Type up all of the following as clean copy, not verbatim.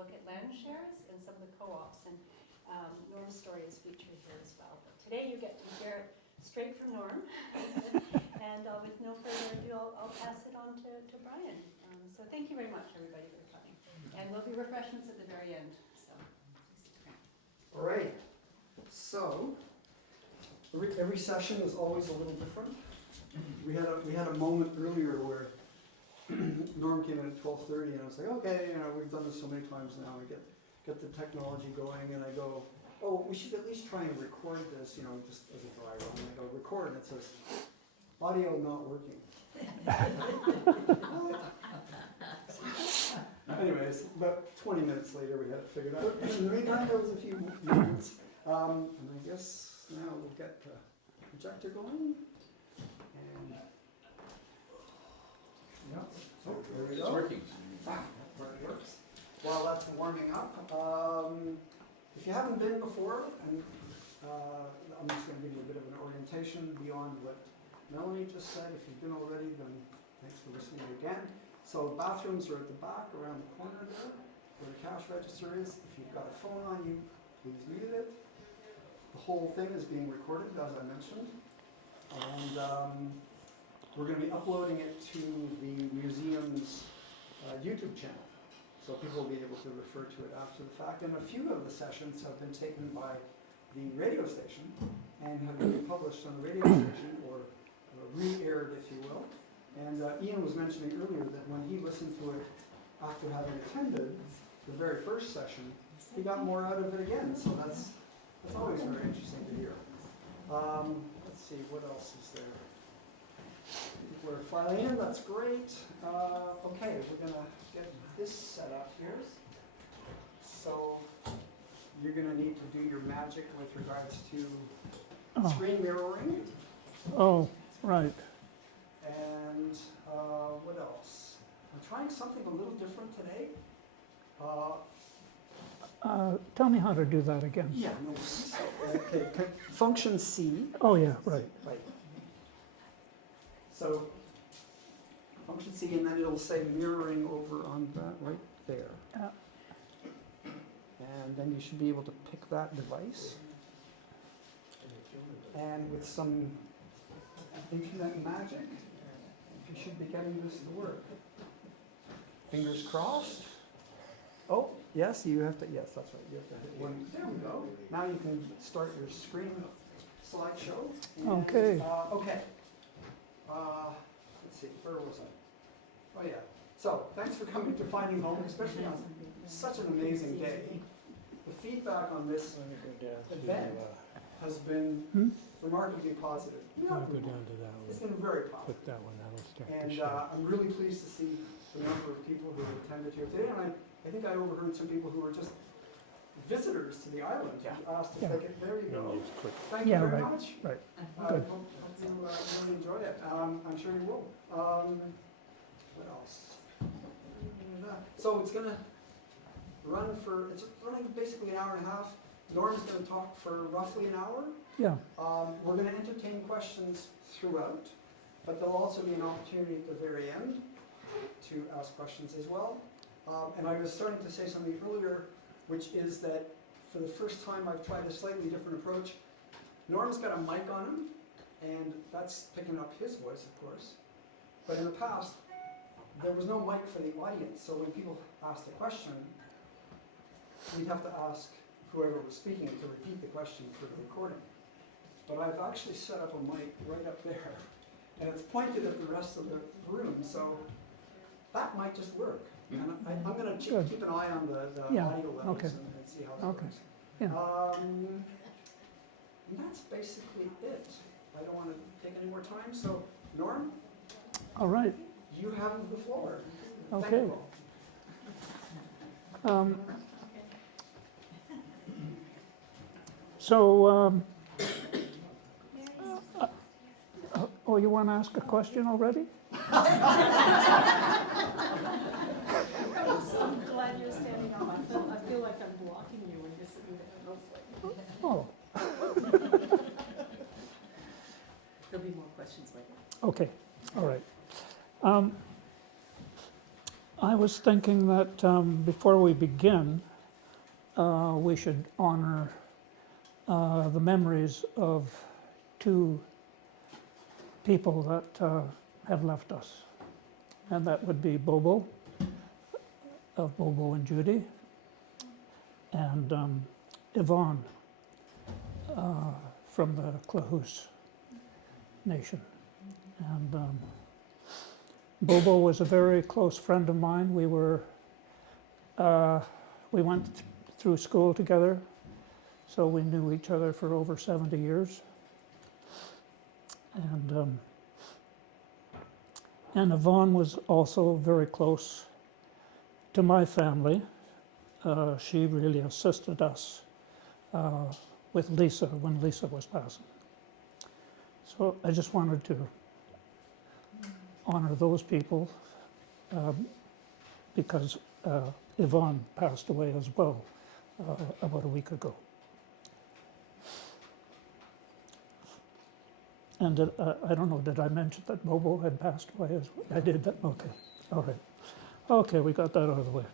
look at land shares and some of the co-ops, and Norm's story is featured here as well. But today you get to hear it straight from Norm, and with no further ado, I'll pass it on to Brian. So thank you very much, everybody, for coming. And there'll be refreshments at the very end. So. All right. So every session is always a little different. We had a moment earlier where Norm came in at 12:30, and I was like, okay, we've done this so many times now. We get the technology going, and I go, oh, we should at least try and record this, just as a dry run. And I go, record, and it says, audio not working. Anyways, about 20 minutes later, we had it figured out. In the meantime, there was a few moments. And I guess now we'll get the projector going. And yeah, so there we go. It's working. It works. While that's warming up, if you haven't been before, and I'm just going to give you a bit of an orientation beyond what Melanie just said. If you've been already, then thanks for listening again. So bathrooms are at the back, around the corner there, where the cash register is. If you've got a phone on you, please mute it. The whole thing is being recorded, as I mentioned. And we're going to be uploading it to the museum's YouTube channel. So people will be able to refer to it after the fact. And a few of the sessions have been taken by the radio station and have been published on the radio station, or re-aired, if you will. And Ian was mentioning earlier that when he listened to it after having attended the very first session, he got more out of it again. So that's always very interesting to hear. Let's see, what else is there? We're filing in, that's great. Okay, we're going to get this set up here. So you're going to need to do your magic with regards to screen mirroring. Oh, right. And what else? I'm trying something a little different today. Tell me how to do that again. Yeah, no worries. Okay, function C. Oh, yeah, right. Right. So function C, and then it'll say mirroring over on that right there. And then you should be able to pick that device. And with some internet magic, you should be getting this to work. Fingers crossed. Oh, yes, you have to, yes, that's right. You have to hit one. There we go. Now you can start your screen slideshow. And, Okay. Okay. Let's see, where was I? Oh, yeah. So, thanks for coming to Finding Home, especially on such an amazing day. The feedback on this event has been remarkably positive. I'll go down to that It's one. been very positive. Put that one, that'll start to And show. I'm really pleased to see the number of people who attended here today. And I think I overheard some people who were just visitors to the island who asked if Yeah. they could. There you go. Just click. Thank you Yeah, very right, much. right. I Good. hope you really enjoy it. I'm sure you will. What else? So it's going to run for, it's running basically an hour and a half. Norm's going to talk for roughly an hour. Yeah, We're going to entertain questions throughout, but there'll also be an opportunity at the very end to ask questions as well. And I was starting to say something earlier, which is that for the first time I've tried a slightly different approach. Norm's got a mic on him, and that's picking up his voice, of course. But in the past, there was no mic for the audience, so when people asked a question, we'd have to ask whoever was speaking to repeat the question for the recording. But I've actually set up a mic right up there, and it's pointed at the rest of the room, so that might just work. And I'm going to Good. keep an eye on the Yeah, audio levels okay. and see how that Okay. works. Yeah. And that's basically it. I don't want to take any more time, so Norm, all right. you have the floor. Thank Okay. you all. So, oh, you want to ask a question already? I'm glad you're standing up. I feel like I'm blocking you when you're sitting there. Oh, There'll be more questions later. okay, all right. I was was thinking that before we begin, we should honor the memories of two people that have left us. And that would be Bobo, of Bobo and Judy, and Yvonne from the Clahoose Nation. And Bobo was a very close friend of mine. We went through school together, so we knew each other for over 70 years. And Yvonne was also very close to my family. She really assisted us with Lisa when Lisa was passing. So I just wanted to honor those people because Yvonne passed away as well about a week ago. And I don't know, did I mention that Bobo had passed away as well? I did that, okay, all right. Okay, we got that out of the way.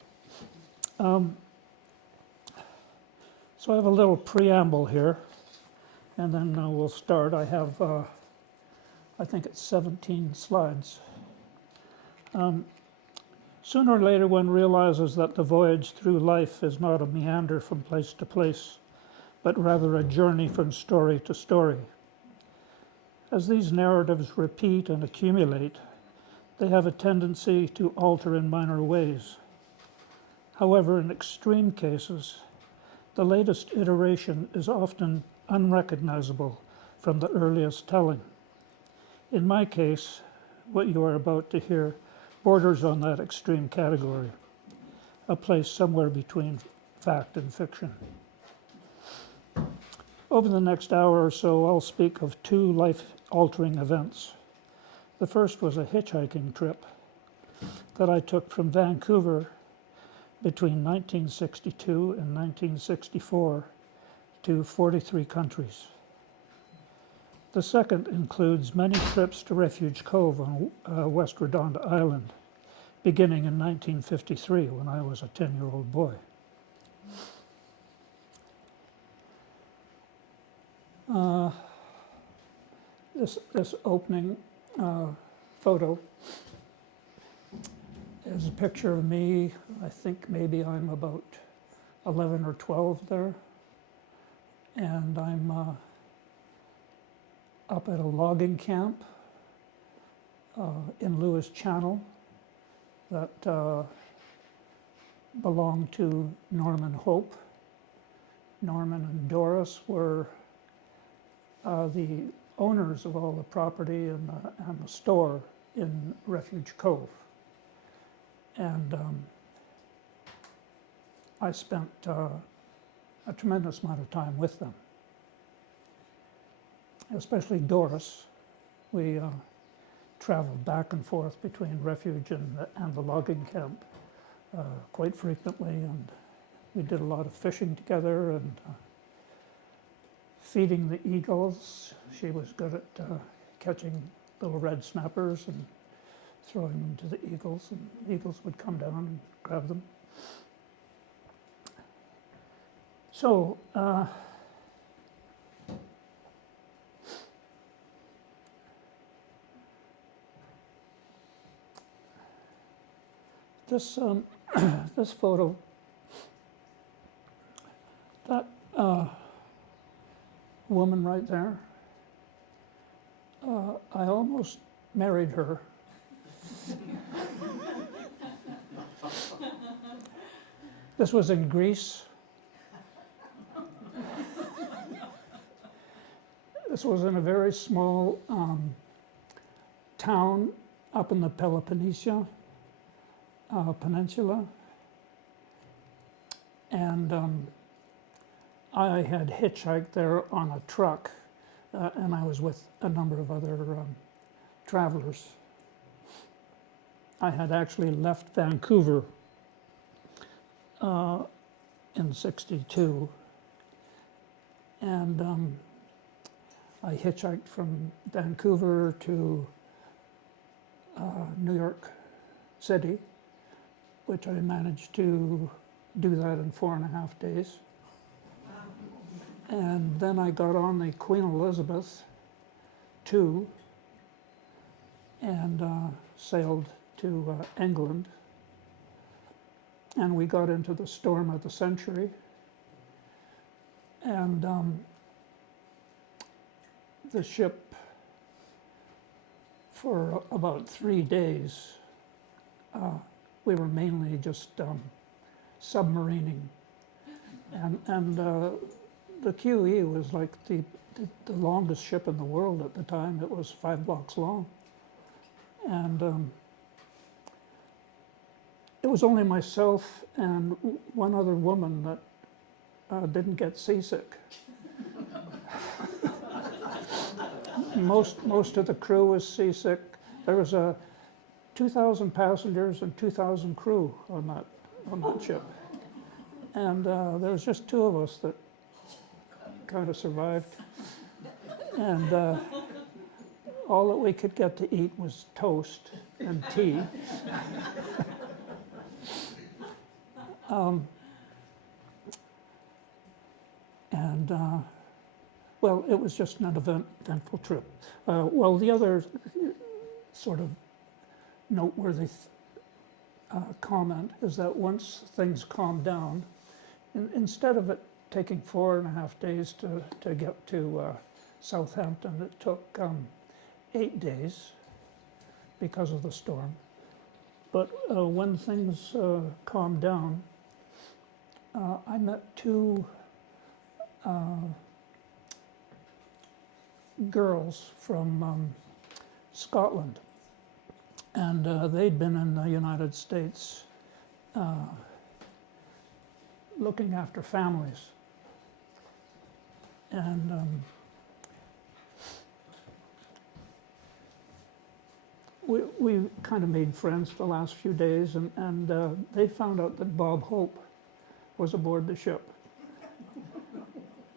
So I have a little preamble here, and then we'll start. I have, I think it's 17 slides. Sooner or later, one realizes that the voyage through life is not a meander from place to place, but rather a journey from story to story. As these narratives repeat and accumulate, they have a tendency to alter in minor ways. However, in extreme cases, the latest iteration is often unrecognizable from the earliest telling. In my case, what you are about to hear borders on that extreme category, a place somewhere between fact and fiction. Over the next hour or so, I'll speak of two life-altering events. The first was a hitchhiking trip that I took from Vancouver between 1962 and 1964 to 43 countries. The second includes many trips to Refuge Cove on West Redonda Island, beginning in 1953 when I was a 10-year-old boy. This opening photo is a picture of me. I think maybe I'm about 11 or 12 there. And I'm up at a logging camp in Lewis Channel that belonged to Norman Hope. Norman and Doris were the owners of all the property and the store in Refuge Cove. And I spent a tremendous amount of time with them. Especially Doris. We traveled back and forth between Refuge and the logging camp quite frequently, and we did a lot of fishing together and feeding the eagles. She was good at catching little red snappers and throwing them to the eagles, and the eagles would come down and grab them. So, this this photo, that woman right there, I almost married her. This was in Greece. This was in a very small town up in the Peloponnese Peninsula. And I had hitchhiked there on a truck, and I was with a number of other travelers. I had actually left Vancouver in '62, and I hitchhiked from Vancouver to New York City, which I managed to do that in 4.5 days. And then I got on the Queen Elizabeth II and sailed to England. And we got into the storm of the century. And the ship, for about 3 days, we were mainly just submarining. And the QE was like the longest ship in the world at the time. It was 5 blocks long. And it was only myself and one other woman that didn't get seasick. Most of the crew was seasick. There was 2,000 passengers and 2,000 crew on that ship. And there was just 2 of us that kind of survived. And all that we could get to eat was toast and tea. Well, it was just an eventful trip. Well, the other sort of noteworthy comment is that once things calmed down, instead of it taking 4.5 days to get to Southampton, it took 8 days because of the storm. But when things calmed down, I met 2 girls from Scotland, and they'd been in the United States looking after families. And we kind of made friends the last few days, and they found out that Bob Hope was aboard the ship.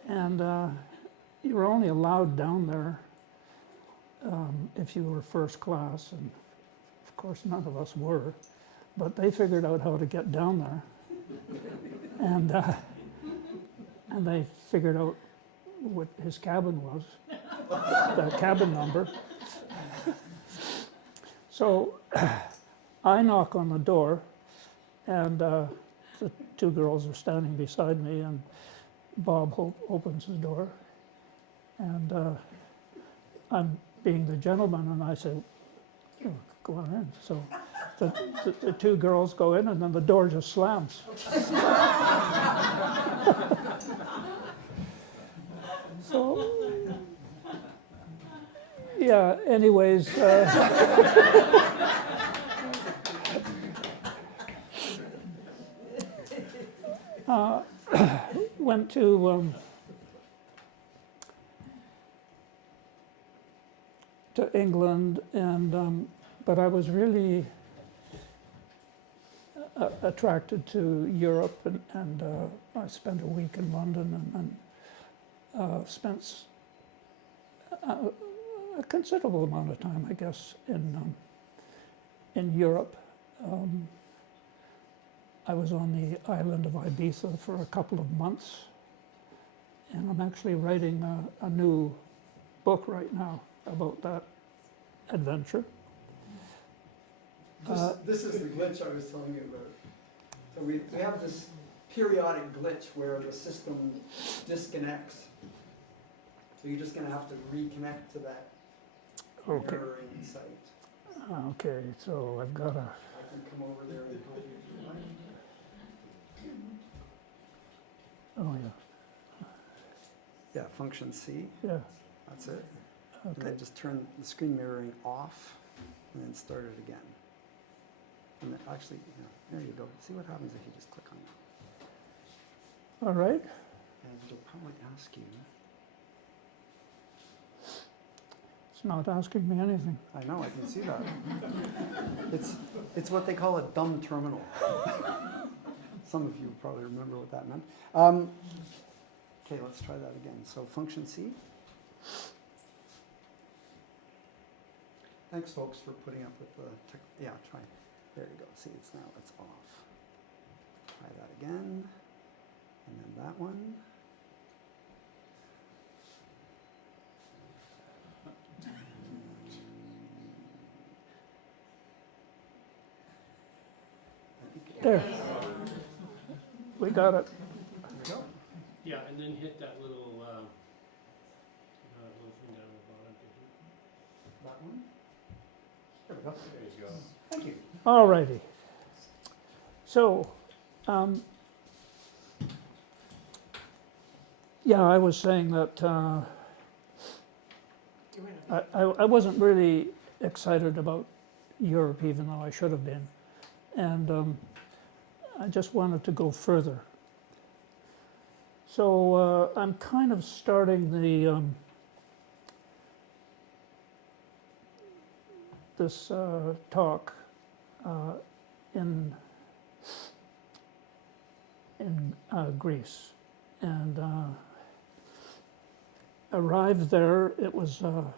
And you were only allowed down there if you were first class, and of course none of us were, but they figured out how to get down there. And they figured out what his cabin was, the cabin number. So I knock on the door, and the 2 girls are standing beside me, and Bob Hope opens the door, and I'm being the gentleman, and I say, "Oh, go on in." So the 2 girls go in, and then the door just slams. So, yeah, anyways. Went to England, and but I was really attracted to Europe, and I spent a week in London, and spent a considerable amount of time, I guess, in Europe. I was on the island of Ibiza for a couple of months, and I'm actually writing a new book right now about that adventure. This is the glitch I was telling you about. So we have this periodic glitch where the system disconnects. So you're just going to have to reconnect to that mirroring site. Okay, so I've got a... I can come over there and help you if you like. Oh, yeah. Yeah, function C. Yeah. That's it. Okay. And then just turn the screen mirroring off and then start it again. And then actually, yeah, there you go. See what happens if you just click on that. All right. And it'll probably ask you. It's not asking me anything. I know, I can see that. It's what they call a dumb terminal. Some of you probably remember what that meant. Okay, let's try that again. So function C. Thanks, folks, for putting up with the tech. Yeah, try. There you go. See, it's off. Try that again. And then that one. There. We got it. There we go. Yeah, and then hit that little thing down the bottom. That one. There we go. There you go. Thank you. All righty. So, yeah, I was saying that I wasn't really excited about Europe, even though I should have been. And I just wanted to go further. So I'm kind of starting this talk in Greece, and arrived there. It was a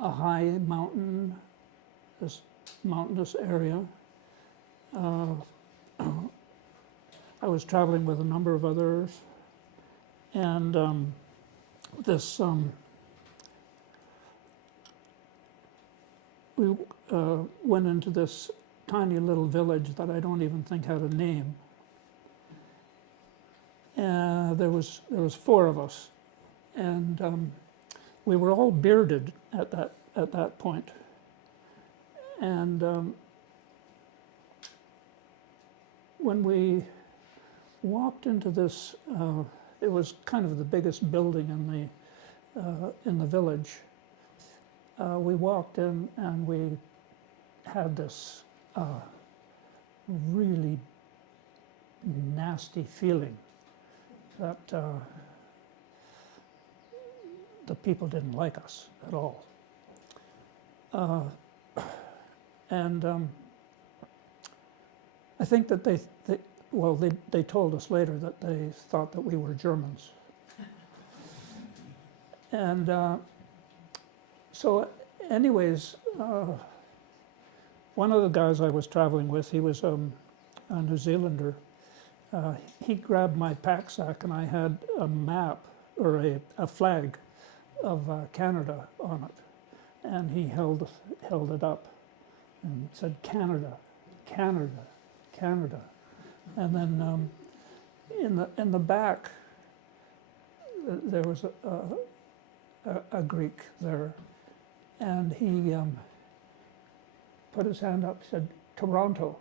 high mountain, this mountainous area. I was traveling with a number of others, and we went into this tiny little village that I don't even think had a name. There was 4 of us, and we were all bearded at that point. And when we walked into this, it was kind of the biggest building in the village. We walked in and we had this really nasty feeling that the people didn't like us at all. And I think that they told us later that they thought that we were Germans. And so anyways, one of the guys I was traveling with, he was a New Zealander. He grabbed my pack sack and I had a map or a flag of Canada on it. And he held it up and said, Canada, Canada, Canada. And then in the back, there was a Greek there, and he put his hand up, said, Toronto.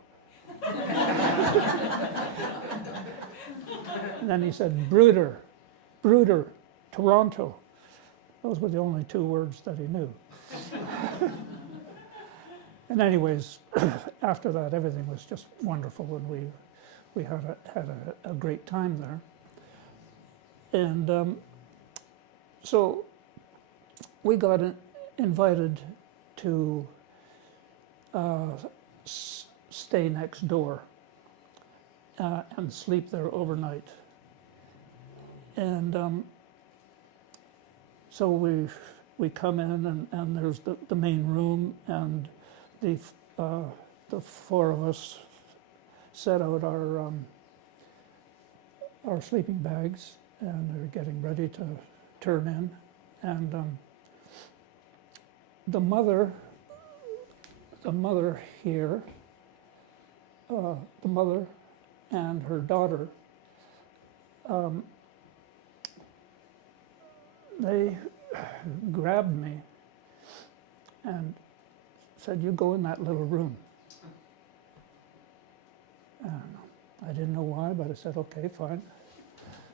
And then he said, Bruder, Toronto. Those were the only 2 words that he knew. And anyways, after that, everything was just wonderful, and we had a great time there. And so we got invited to stay next door and sleep there overnight. And so we come in, and there's the main room, and the 4 of us set out our sleeping bags, and they're getting ready to turn in. And the mother here, the mother and her daughter, they grabbed me and said, you go in that little room. And I didn't know why, but I said, okay, fine.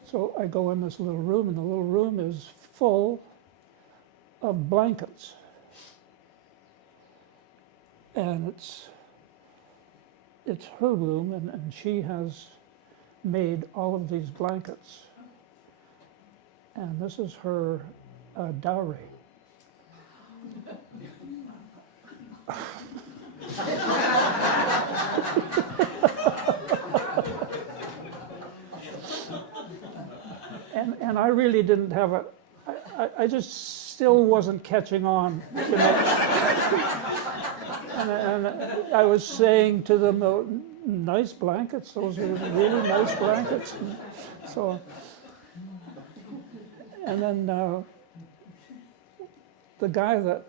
So I go in this little room, and the little room is full of blankets. And it's her room, and she has made all of these blankets. And this is her dowry. And I really didn't have I just still wasn't catching on, you know. And I was saying to them, "Oh, nice blankets, those are really nice blankets." And so, and then the guy that,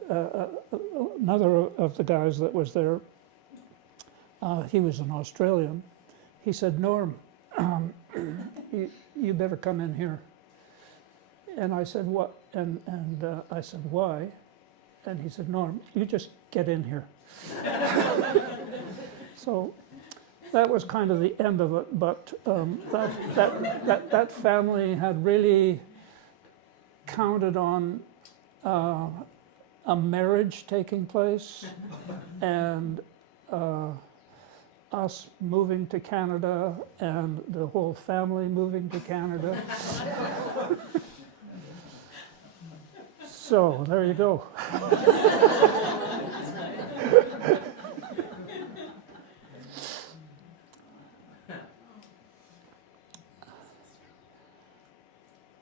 another of the guys that was there, he was an Australian. He said, "Norm, you better come in here." And I said, "What?" And I said, "Why?" And he said, "Norm, you just get in here." So that was kind of the end of it. But that family had really counted on a marriage taking place and us moving to Canada and the whole family moving to Canada. So there you go.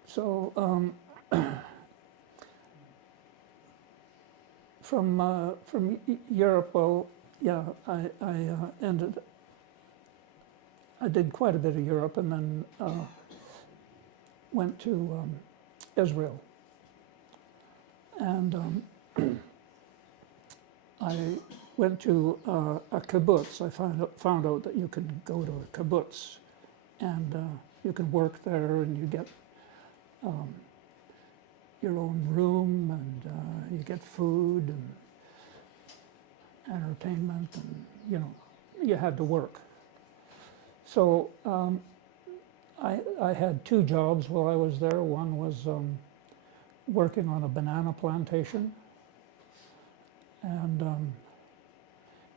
So from Europe, well, yeah, I did quite a bit of Europe, and then went to Israel, and I went to a kibbutz. I found out that you could go to a kibbutz, and you can work there, and you get your own room, and you get food and entertainment, and you had to work. So I had two jobs while I was there. One was working on a banana plantation, and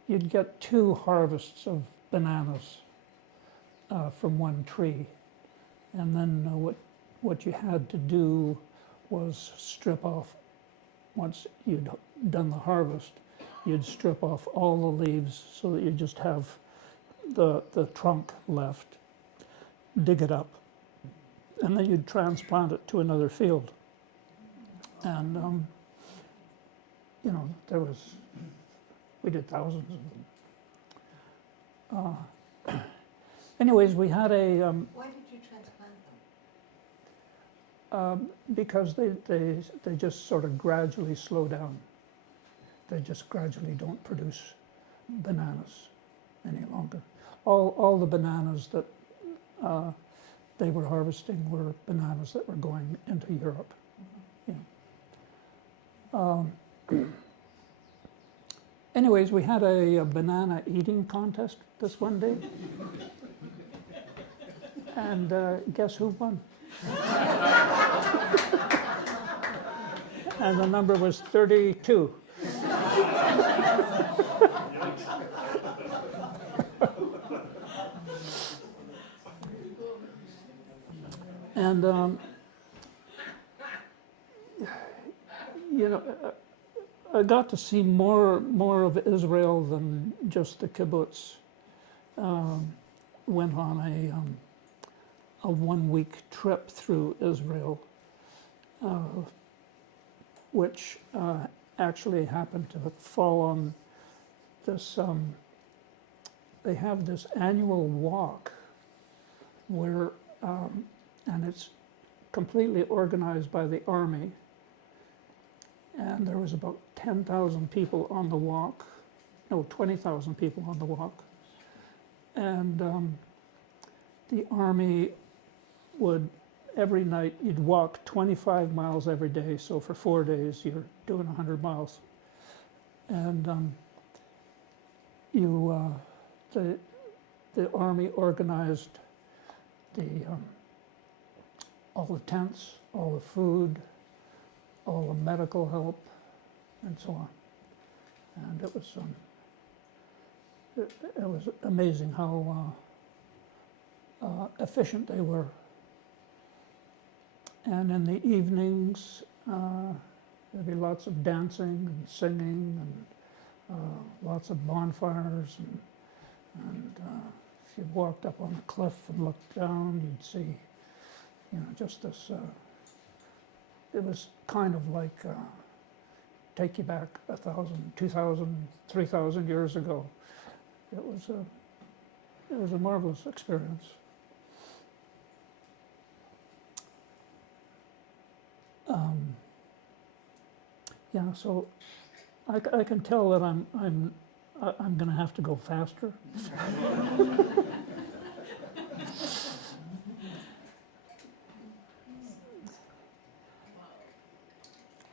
you'd get 2 harvests of bananas from one tree, and then what you had to do was strip off, once you'd done the harvest, you'd strip off all the leaves so that you just have the trunk left, dig it up, and then you'd transplant it to another field. And we did thousands of them. Anyways, we had a Why did you transplant them? because they just sort of gradually slow down. They just gradually don't produce bananas any longer. All the bananas that they were harvesting were bananas that were going into Europe. Anyways, we had a banana eating contest this one day. And guess who won? And the number was 32. And I got to see more of Israel than just the kibbutz. Went on a 1-week trip through Israel, which actually happened to fall on this. They have this annual walk where, and it's completely organized by the army. And there was about 10,000 people on the walk, no, 20,000 people on the walk. And the army would, every night, you'd walk 25 miles every day. So for 4 days, you're doing 100 miles. And the army organized all the tents, all the food, all the medical help, and so on. And it was amazing how efficient they were. And in the evenings, there'd be lots of dancing and singing, and lots of bonfires. And if you walked up on a cliff and looked down, you'd see, just this. It was kind of like take you back 1,000, 2,000, 3,000 years ago. It was a marvelous experience. Yeah, so I can tell that I'm going to have to go faster.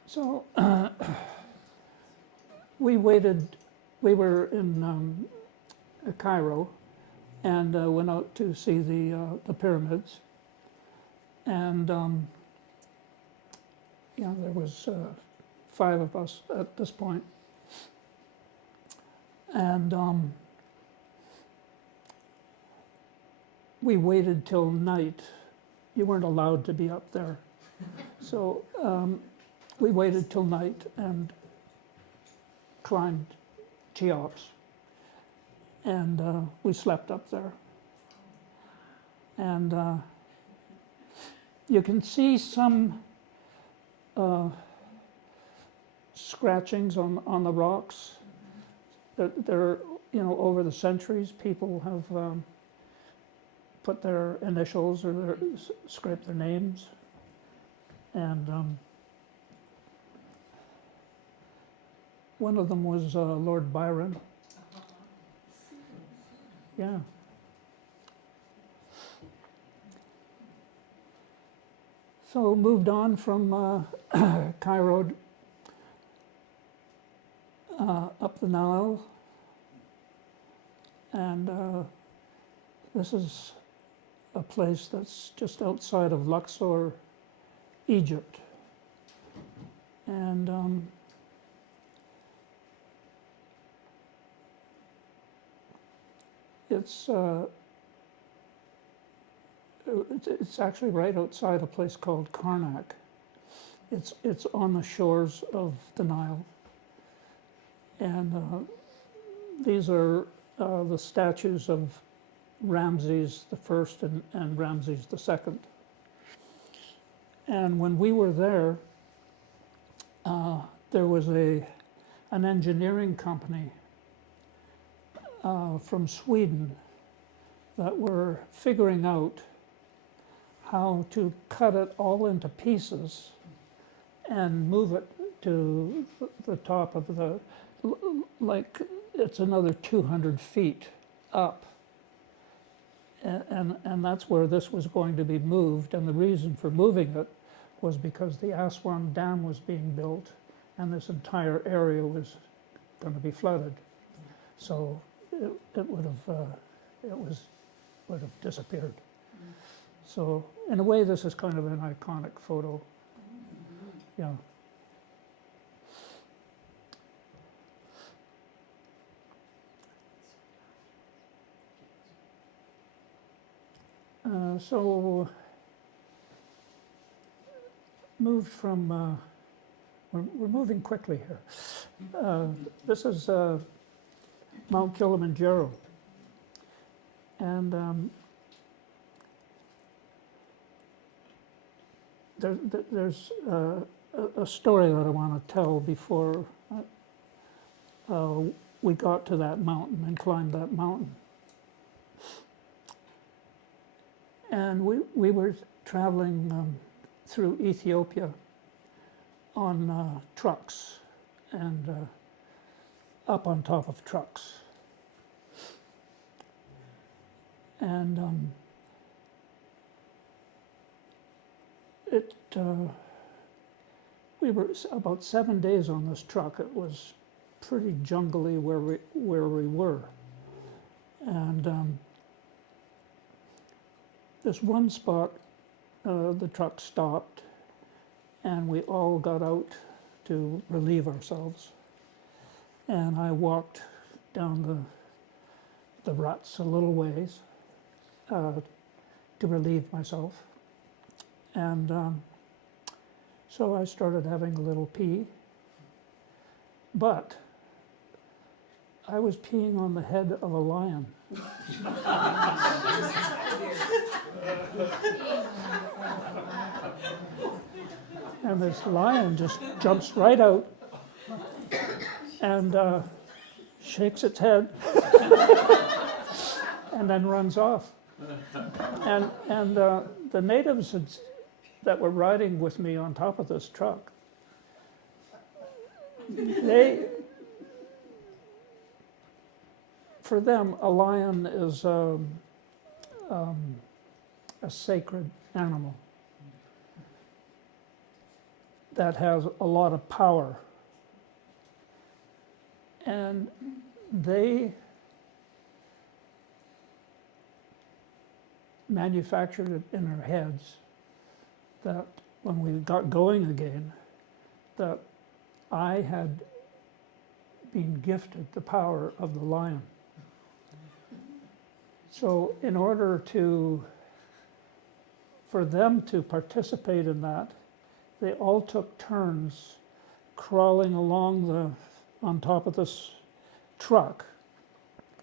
So we waited. We were in Cairo, and went out to see the pyramids. And yeah, there was 5 of us at this point. And we waited till night. You weren't allowed to be up there. So we waited till night and climbed Cheops. And we slept up there. And you can see some scratchings on the rocks. They're, you know, over the centuries, people have put their initials or scraped their names. And one of them was Lord Byron. Yeah. So moved on from Cairo up the Nile, and this is a place that's just outside of Luxor, Egypt. And it's actually right outside a place called Karnak. It's on the shores of the Nile. And these are the statues of Ramses I and Ramses II. And when we were there was an engineering company from Sweden that were figuring out how to cut it all into pieces and move it to the top of the, like it's another 200 feet up. And that's where this was going to be moved. And the reason for moving it was because the Aswan Dam was being built and this entire area was going to be flooded. So it would have disappeared. So in a way, this is kind of an iconic photo. Yeah. So moved from, we're moving quickly here. This is Mount Kilimanjaro. And there's a story that I want to tell before we got to that mountain and climbed that mountain. And we were traveling through Ethiopia on trucks and up on top of trucks. And we were about 7 days on this truck. It was pretty jungly where we were. And this one spot, the truck stopped, and we all got out to relieve ourselves. And I walked down the ruts a little ways to relieve myself. And so I started having a little pee. But I was peeing on the head of a lion. And this lion just jumps right out and shakes its head and then runs off. And the natives that were riding with me on top of this truck, for them, a lion is a sacred animal that has a lot of power. And they manufactured it in their heads that when we got going again, that I had been gifted the power of the lion. So in order for them to participate in that, they all took turns crawling along on top of this truck,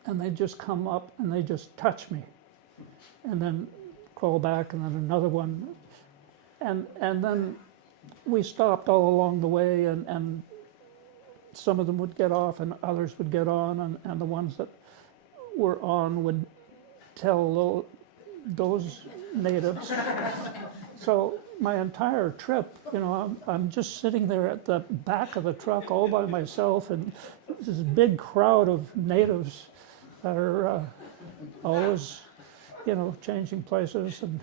and they'd just come up and they just touch me, and then crawl back, and then another one, and then we stopped all along the way, and some of them would get off and others would get on, and the ones that were on would tell those natives. So my entire trip, I'm just sitting there at the back of the truck all by myself, and this big crowd of natives that are always, changing places and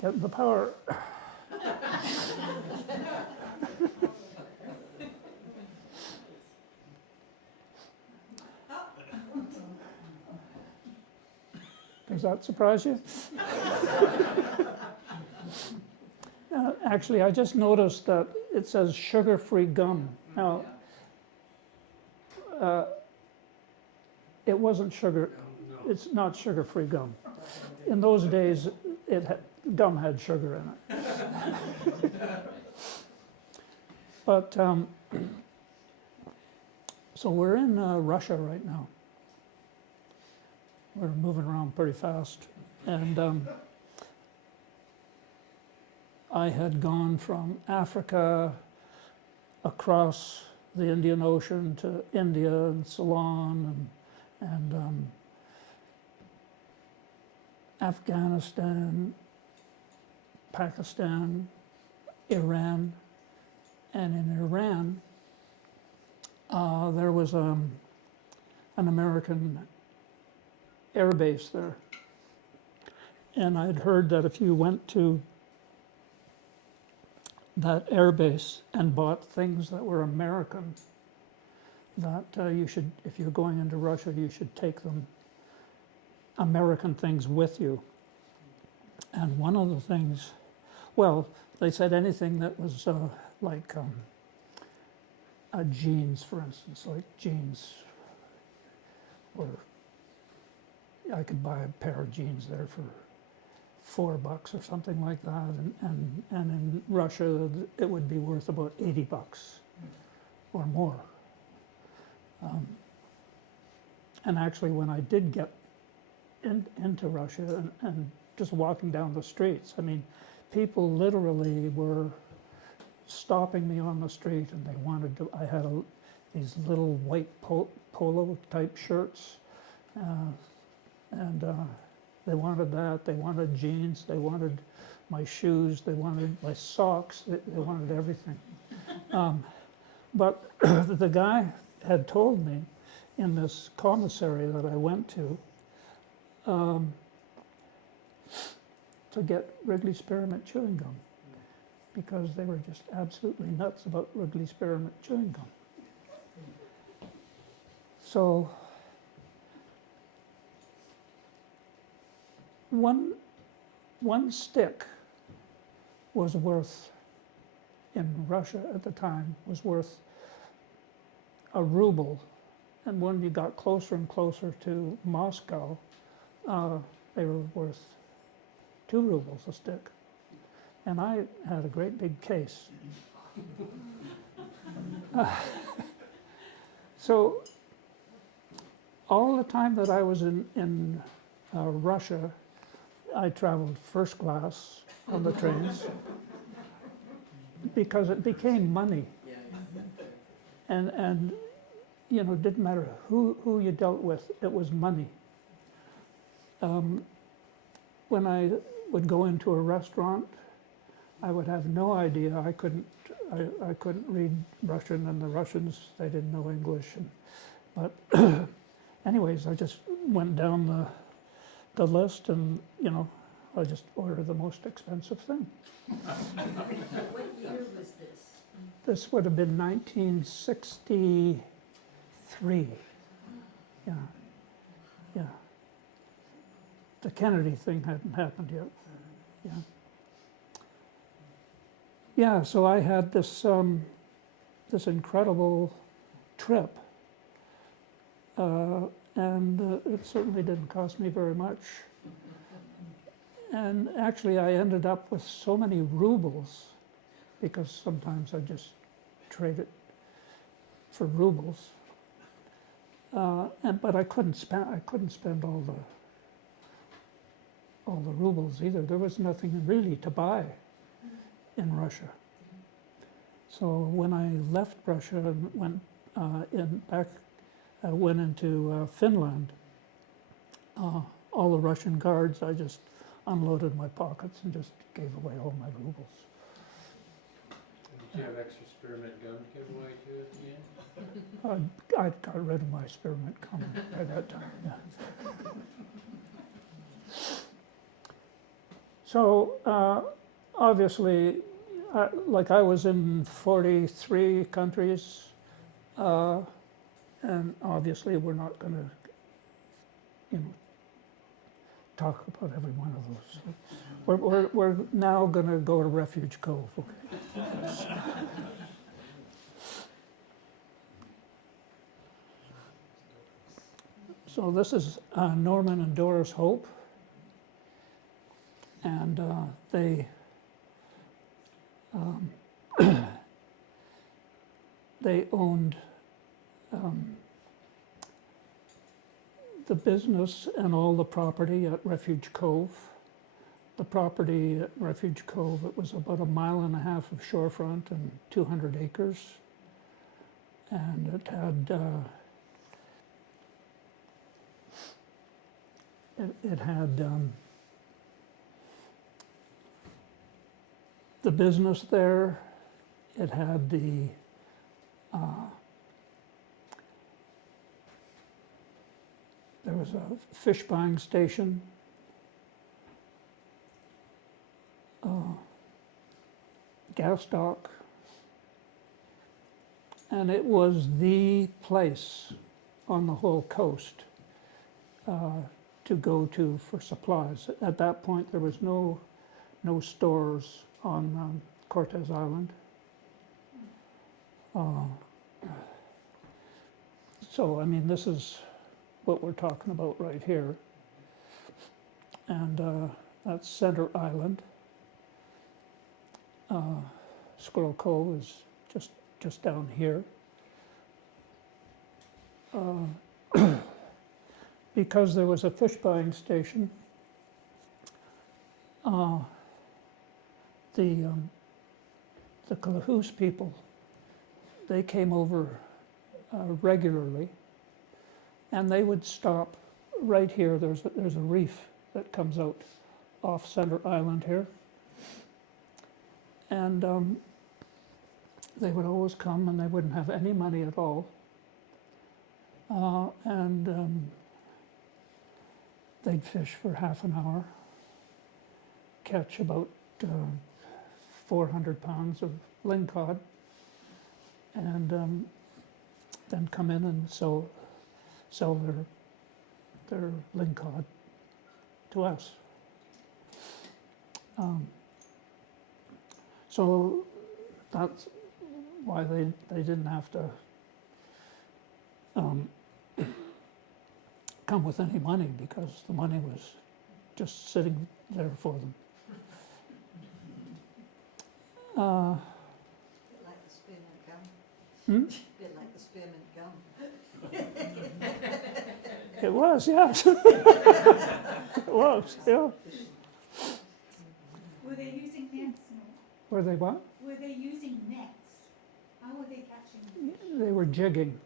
getting the power. Does that surprise you? Actually, I just noticed that it says sugar-free gum. Now, it wasn't sugar. It's not sugar-free gum. In those days, gum had sugar in it. But so we're in Russia right now. We're moving around pretty fast, and I had gone from Africa across the Indian Ocean to India and Ceylon and Afghanistan, Pakistan, Iran, and in Iran there was an American air base there. And I'd heard that if you went to that air base and bought things that were American, that you should, if you're going into Russia, you should take them, American things with you. And one of the things, well, they said anything that was like jeans, for instance, like jeans, or I could buy a pair of jeans there for $4 or something like that, and in Russia it would be worth about $80 or more. And actually, when I did get into Russia and just walking down the streets, I mean, people literally were stopping me on the street, and they wanted to. I had these little white polo type shirts. And they wanted that, they wanted jeans, they wanted my shoes, they wanted my socks, they wanted everything. But the guy had told me in this commissary that I went to get Wrigley Spearmint chewing gum, because they were just absolutely nuts about Wrigley Spearmint chewing gum. So one stick was worth, in Russia at the time, was worth a ruble. And when you got closer and closer to Moscow, they were worth 2 rubles a stick. And I had a great big case. So all the time that I was in Russia, I traveled first class on the trains. because it became money. And you know, it didn't matter who you dealt with, it was money. When I would go into a restaurant, I would have no idea. I couldn't read Russian, and the Russians, they didn't know English. But anyways, I just went down the list, and you know, I just ordered the most expensive thing. What year was this? This would have been 1963. Yeah, yeah. The Kennedy thing hadn't happened yet. Yeah. Yeah, so I had this this incredible trip, and it certainly didn't cost me very much. And actually, I ended up with so many rubles, because sometimes I just trade it for rubles. But I couldn't spend all the rubles either. There was nothing really to buy in Russia. So when I left Russia and went went into Finland, all the Russian guards, I just unloaded my pockets and just gave away all my rubles. Did you have extra spearmint gum to give away too at the end? I got rid of my spearmint gum by that time. Yeah. So obviously, like I was in 43 countries, and obviously we're not going to, you know, talk about every one of those. We're now going to go to Refuge Cove. Okay. So this is Norman and Doris Hope, and they owned the business and all the property at Refuge Cove. The property at Refuge Cove, it was about 1.5 miles of shorefront and 200 acres. And it had the business there. It had there was a fish buying station, gas dock, and it was the place on the whole coast to go to for supplies. At that point, there was no stores on Cortes Island. So, I mean, this is what we're talking about right here. And that's Center Island. Squirrel Cove is just down here. Because there was a fish buying station, the Calhouse people, they came over regularly, and they would stop right here. There's a reef that comes out off Center Island here, and they would always come, and they wouldn't have any money at all, and they'd fish for half an hour, catch about 400 pounds of lingcod, and then come in and sell their lingcod to us. So that's why they didn't have to come with any money, because the money was just sitting there for them. Bit like the spearmint gum. Bit like the spearmint gum. It was, yes. It was, yeah. Were they using nets? Were they what? Were they using nets? How were they catching? They were jigging.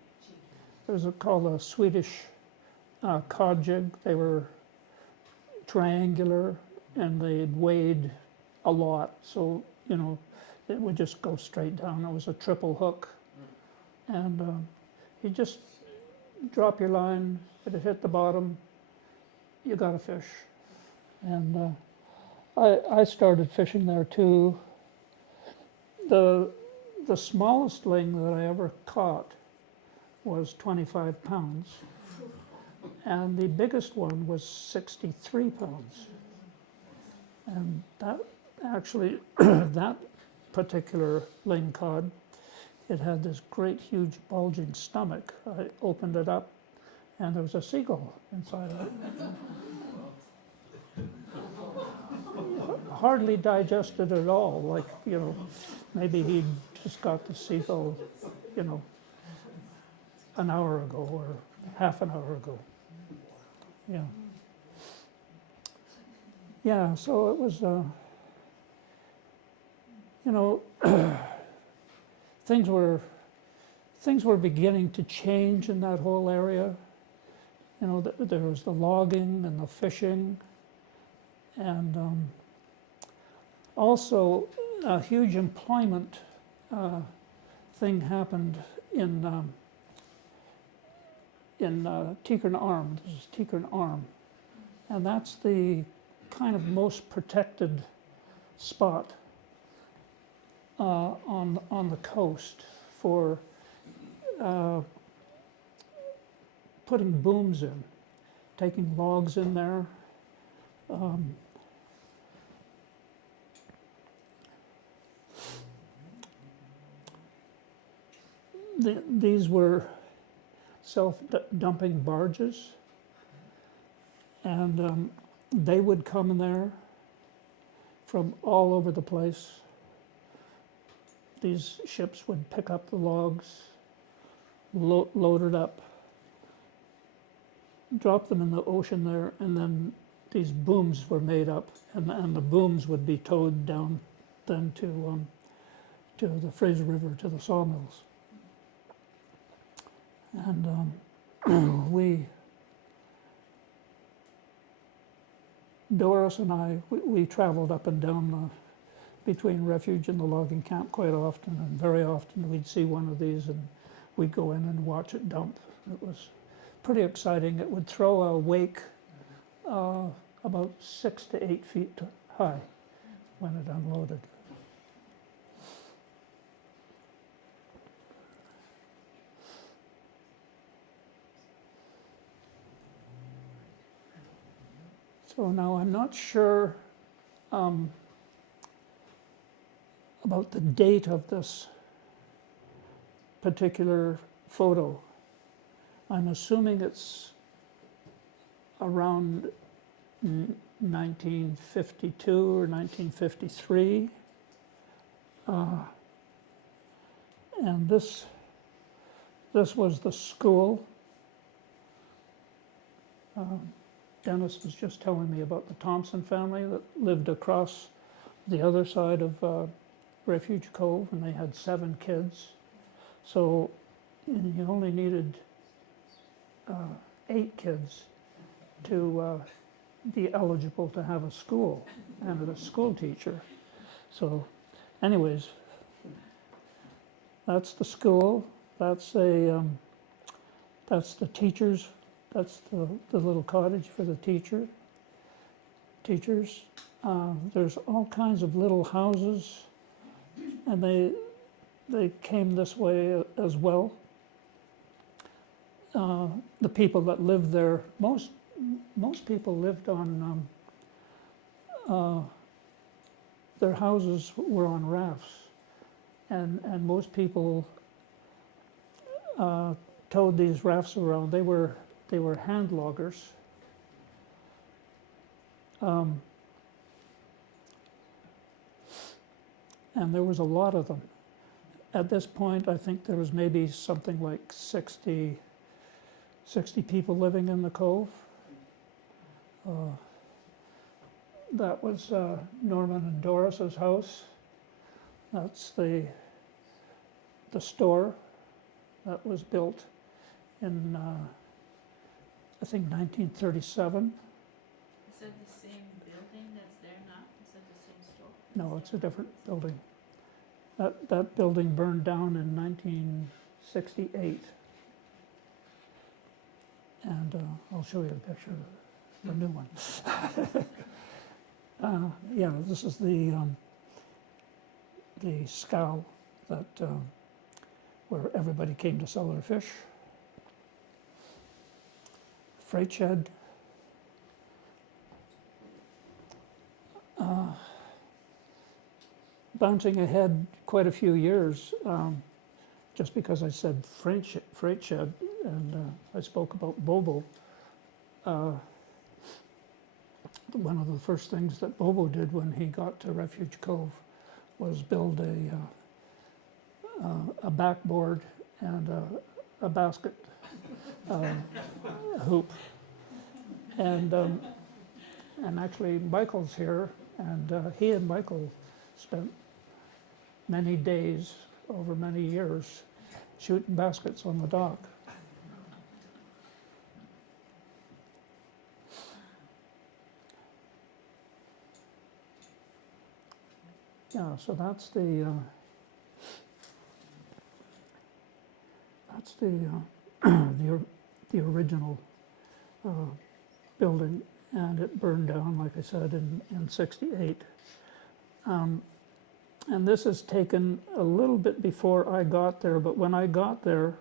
There's called a Swedish cod jig. They were triangular and they weighed a lot. So, you know, it would just go straight down. It was a triple hook. And you just drop your line, it hit the bottom, you got a fish. And I started fishing there too. The smallest ling that I ever caught was 25 pounds. And the biggest one was 63 pounds. And that actually, that particular ling cod, it had this great huge bulging stomach. I opened it up and there was a seagull inside of it. Hardly digested at all, like, you know, maybe he'd just got the seagull, you know, an hour ago or half an hour ago. Yeah. Yeah, so it was, you know, things were beginning to change in that whole area. You know, there was the logging and the fishing, and also a huge employment thing happened in Tikern Arm. This is Tikern Arm, and that's the kind of most protected spot on the coast for putting booms in, taking logs in there. These were self-dumping barges, and they would come in there from all over the place. These ships would pick up the logs, load it up, drop them in the ocean there, and then these booms were made up, and the booms would be towed down then to the Fraser River, to the sawmills. And Doris and I, we traveled up and down between Refuge and the logging camp quite often, and very often we'd see one of these and we'd go in and watch it dump. It was pretty exciting. It would throw a wake about 6 to 8 feet high when it unloaded. So now I'm not sure about the date of this particular photo. I'm assuming it's around 1952 or 1953. And this was the school. Dennis was just telling me about the Thompson family that lived across the other side of Refuge Cove, and they had 7 kids. So you only needed 8 kids to be eligible to have a school and a school teacher. So anyways, that's the school. That's the teachers. That's the little cottage for the teachers. There's all kinds of little houses, and they came this way as well. The people that lived there, most people lived on, their houses were on rafts, and most people towed these rafts around. They were hand loggers. And there was a lot of them. At this point, I think there was maybe something like 60 people living in the cove. That was Norman and Doris's house. That's the store that was built in, I think, 1937. Is that the same building that's there now? Is that the same store? No, it's a different building. That building burned down in 1968. And I'll show you a picture of the new one. Yeah, this is the scow that where everybody came to sell their fish. Freight shed. Bouncing ahead quite a few years, just because I said freight shed and I spoke about Bobo. One of the first things that Bobo did when he got to Refuge Cove was build a backboard and a basket hoop. And actually Michael's here, and he and Michael spent many days over many years shooting baskets on the dock. Yeah, so that's the the original building, and it burned down, like I said, in '68. And this is taken a little bit before I got there, but when I got there,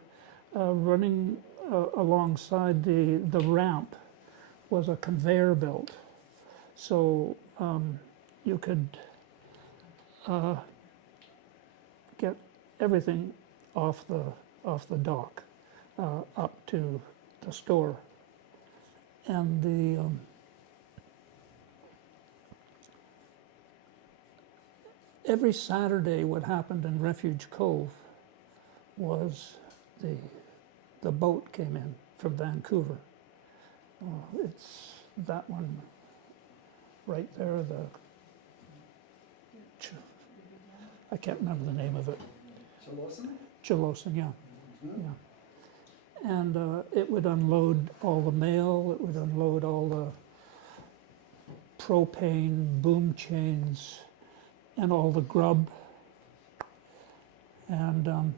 running alongside the ramp was a conveyor belt. So you could get everything off the dock up to the store. And every Saturday, what happened in Refuge Cove was the boat came in from Vancouver. It's that one right there, I can't remember the name of it. Chilosing, yeah. Mm-hmm. Yeah. And it would unload all the mail, it would unload all the propane, boom chains, and all the grub. And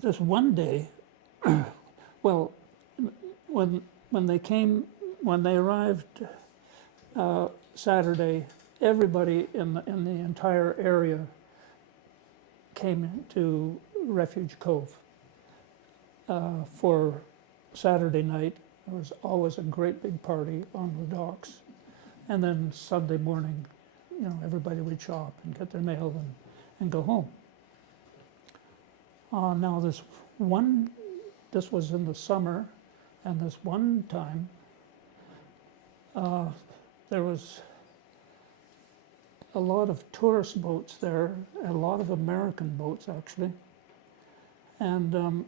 this one day, well, when they arrived Saturday, everybody in the entire area came to Refuge Cove for Saturday night. There was always a great big party on the docks, and then Sunday morning, everybody would shop and get their mail and go home. Now this was in the summer, and this one time there was a lot of tourist boats there, a lot of American boats actually, and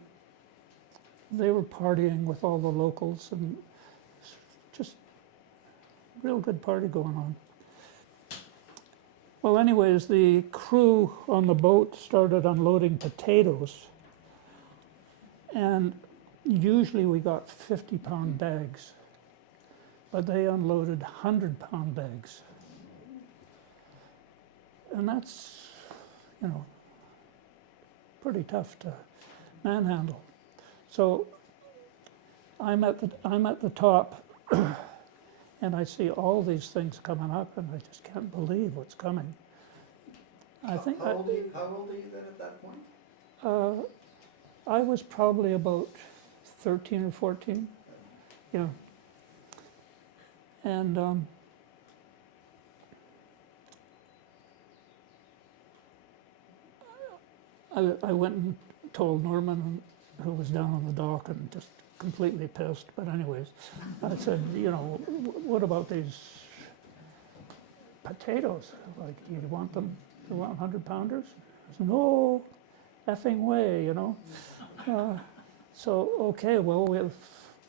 they were partying with all the locals, and just real good party going on. Well, anyways, the crew on the boat started unloading potatoes, and usually we got 50-pound bags, but they unloaded 100-pound bags. And that's, pretty tough to manhandle. So I'm at the top, and I see all these things coming up, and I just can't believe what's coming. How old are you then at that point? I was probably about 13 or 14, and I went and told Norman, who was down on the dock and just completely pissed, but anyways, I said, what about these potatoes? Like, you want them, you want 100-pounders? I said, no effing way, So, okay, well,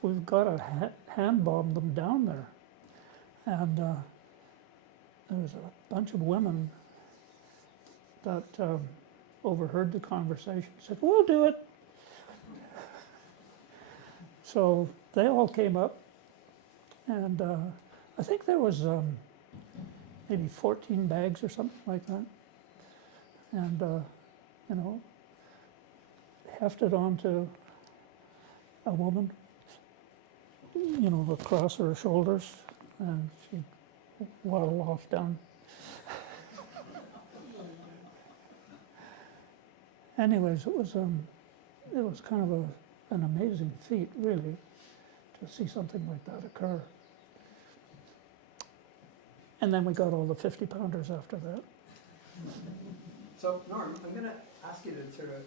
we've got to hand bomb them down there. And there was a bunch of women that overheard the conversation, said, "We'll do it." So they all came up, and I think there was maybe 14 bags or something like that, and you know, hefted onto a woman, you know, across her shoulders, and she waddled off down. Anyways, it was kind of an amazing feat, really, to see something like that occur. And then we got all the 50-pounders after that. So Norm, I'm going to ask you to sort of,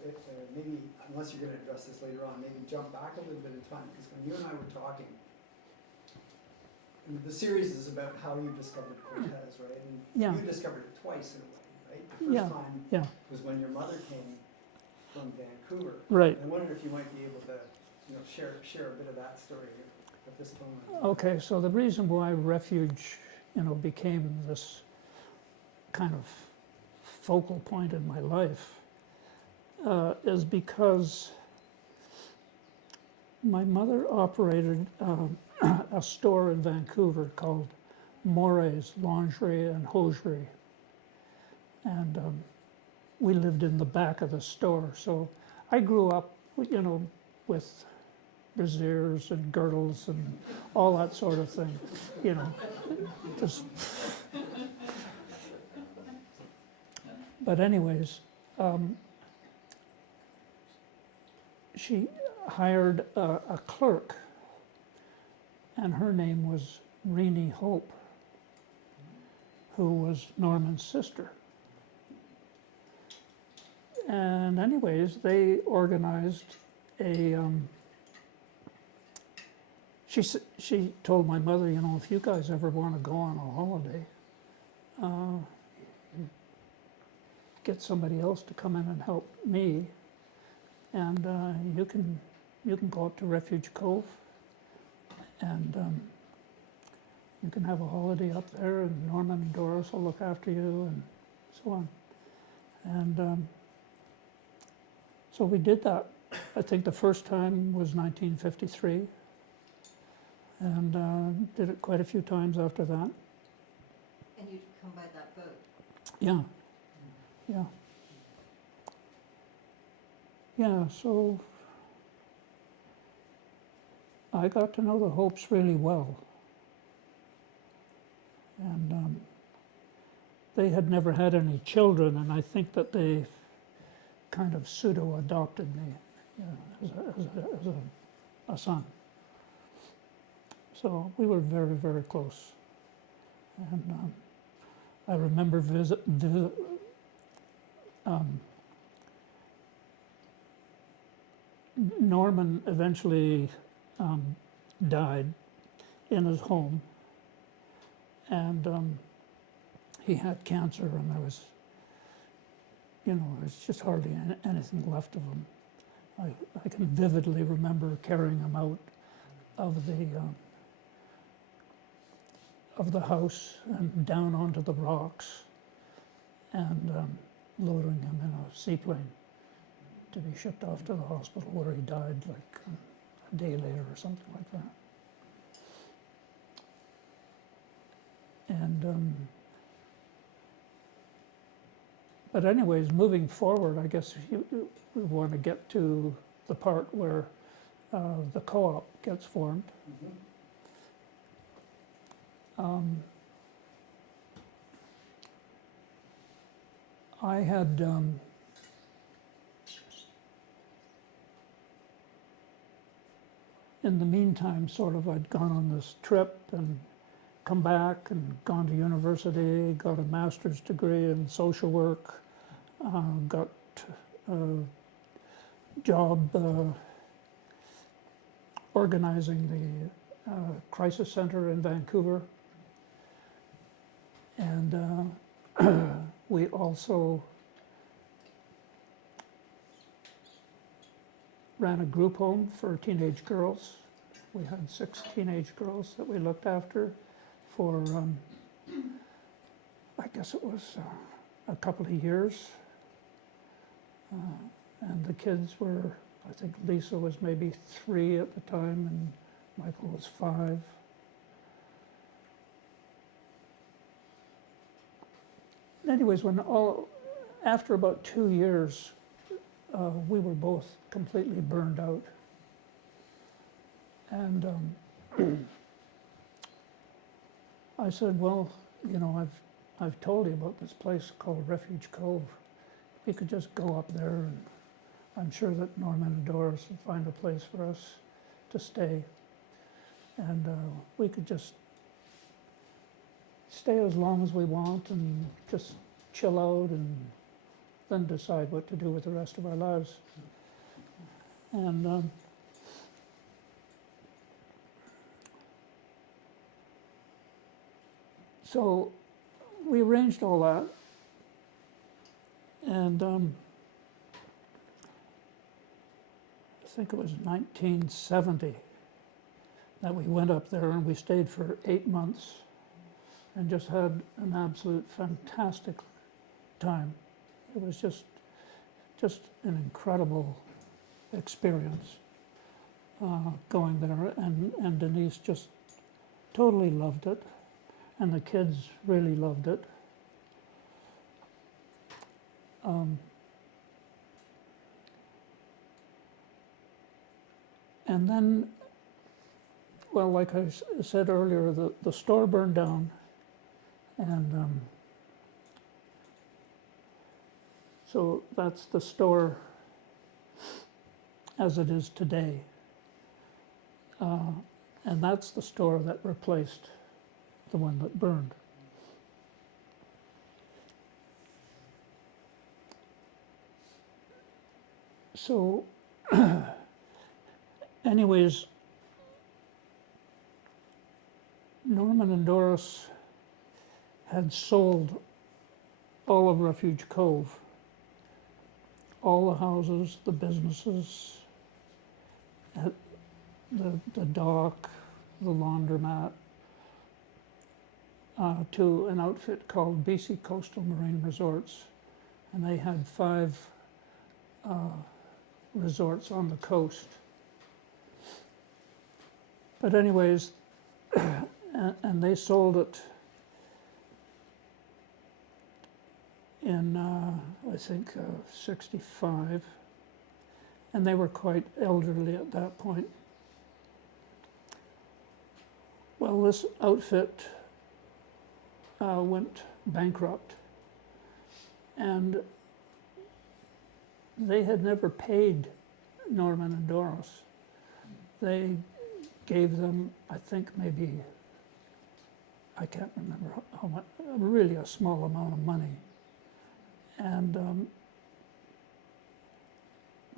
maybe, unless you're going to address this later on, maybe jump back a little bit in time, because when you and I were talking, and the series is about how you discovered Cortes, right? And Yeah. you discovered it twice in a way, right? The Yeah, first time yeah. was when your mother came from Vancouver. Right. I wondered if you might be able to, you know, share a bit of that story at this moment. Okay, so the reason why refuge, you know, became this kind of focal point in my life is because my mother operated a store in Vancouver called Moret's Lingerie and Hosiery, and we lived in the back of the store. So I grew up, you know, with brassieres and girdles and all that sort of thing, you know, just. But anyways, she hired a clerk, and her name was Renee Hope, who was Norman's sister. And anyways, they organized a, she told my mother, you know, if you guys ever want to go on a holiday, get somebody else to come in and help me, and you can go up to Refuge Cove, and you can have a holiday up there, and Norman and Doris will look after you, and so on. And so we did that. I think the first time was 1953, and did it quite a few times after that. And you'd come by that boat. Yeah. Yeah. Yeah, so I got to know the Hopes really well. And they had never had any children, and I think that they kind of pseudo-adopted me, you know, as a son. So we were very, very close. And I remember Norman eventually died in his home, and he had cancer, and there was, you know, there's just hardly anything left of him. I can vividly remember carrying him out of the house and down onto the rocks, and loading him in a seaplane to be shipped off to the hospital, where he died like a day later or something like that. And but anyways, moving forward, I guess we want to get to the part where the co-op gets formed. I had in the meantime, sort of, I'd gone on this trip and come back and gone to university, got a master's degree in social work, got a job organizing the crisis center in Vancouver. And we also ran a group home for teenage girls. We had 6 teenage girls that we looked after for guess it was a couple of years. And the kids were, I think Lisa was maybe 3 at the time, and Michael was 5. Anyways, after about 2 years, we were both completely burned out. And I said, well, you know, I've told you about this place called Refuge Cove. We could just go up there, and I'm sure that Norman and Doris would find a place for us to stay. And we could just stay as long as we want and just chill out and then decide what to do with the rest of our lives. And so we arranged all that, and I think it was 1970 that we went up there, and we stayed for 8 months and just had an absolute fantastic time. It was just an incredible experience going there, and Denise just totally loved it, and the kids really loved it. And then, well, like I said earlier, the store burned down, and so that's the store as it is today. And that's the store that replaced the one that burned. So, anyways, Norman and Doris had sold all of Refuge Cove, all the houses, the businesses, the dock, the laundromat, to an outfit called BC Coastal Marine Resorts. And they had 5 resorts on the coast. But anyways, and they sold it in, I think, 65. And they were quite elderly at that point. Well, this outfit went bankrupt, and they had never paid Norman and Doris. They gave them, I think maybe, I can't remember how much, really a small amount of money. And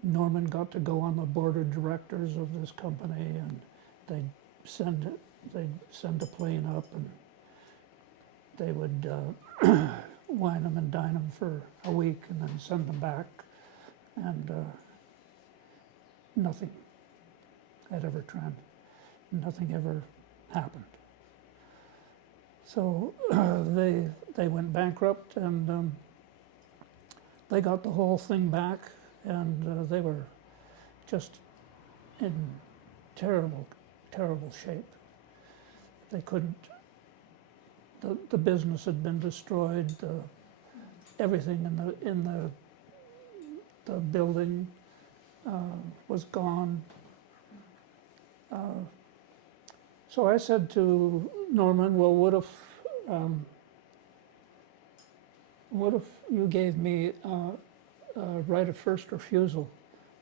Norman got to go on the board of directors of this company, and they'd send a plane up, and they would wine them and dine them for a week and then send them back, and nothing had ever nothing ever happened. So they went bankrupt, and they got the whole thing back, and they were just in terrible, terrible shape. They couldn't, the business had been destroyed, everything in the building was gone. So I said to Norman, well, what if you gave me a right of first refusal,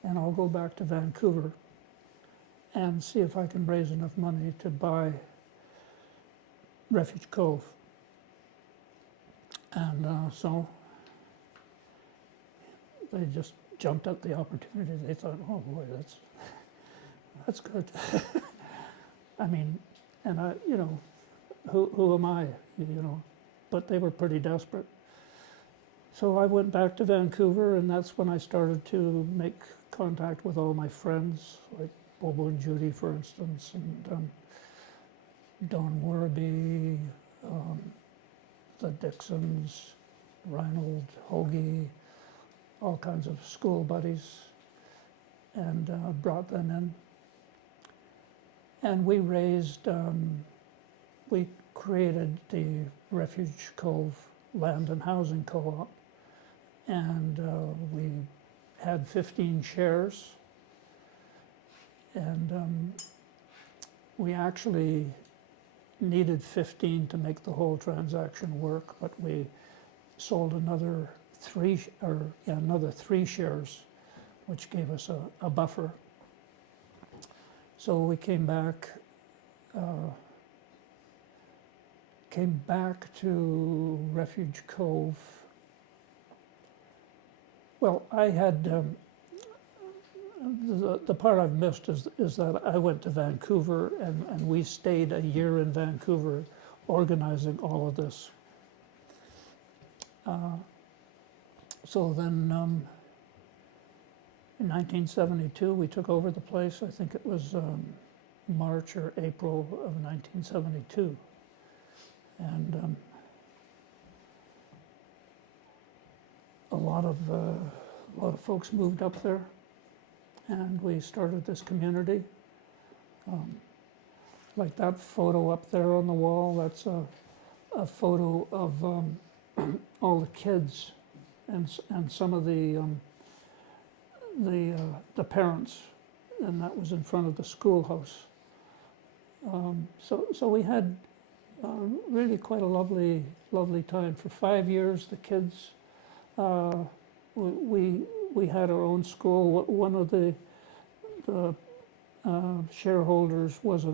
and I'll go back to Vancouver and see if I can raise enough money to buy Refuge Cove. And so they just jumped at the opportunity. They thought, oh boy, that's good. I mean, and I, you know, who am I, you know? But they were pretty desperate. So I went back to Vancouver, and that's when I started to make contact with all my friends, like Bobo and Judy, for instance, and Don Warby, the Dixons, Reinhold, Hoagie, all kinds of school buddies, and brought them in. And we raised, we created the Refuge Cove Land and Housing Co-op, and we had 15 shares, and we actually needed 15 to make the whole transaction work, but we sold another another 3 shares, which gave us a buffer. So we came back to Refuge Cove. Well, I had, the part I've missed is that I went to Vancouver, and we stayed a year in Vancouver organizing all of this. So then in 1972, we took over the place. I think it was March or April of 1972. And a lot of folks moved up there, and we started this community. Like that photo up there on the wall, that's a photo of all the kids and some of the parents, and that was in front of the schoolhouse. So we had really quite a lovely time. For 5 years, the kids, we had our own school. One of the shareholders was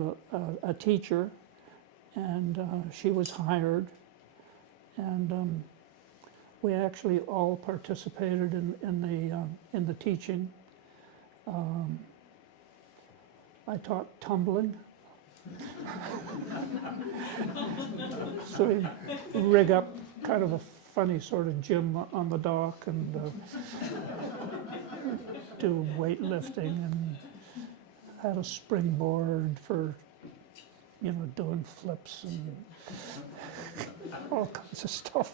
a teacher, and she was hired, and we actually all participated in the teaching. I taught tumbling. So we rig up kind of a funny sort of gym on the dock and do weightlifting, and had a springboard for, doing flips and all kinds of stuff.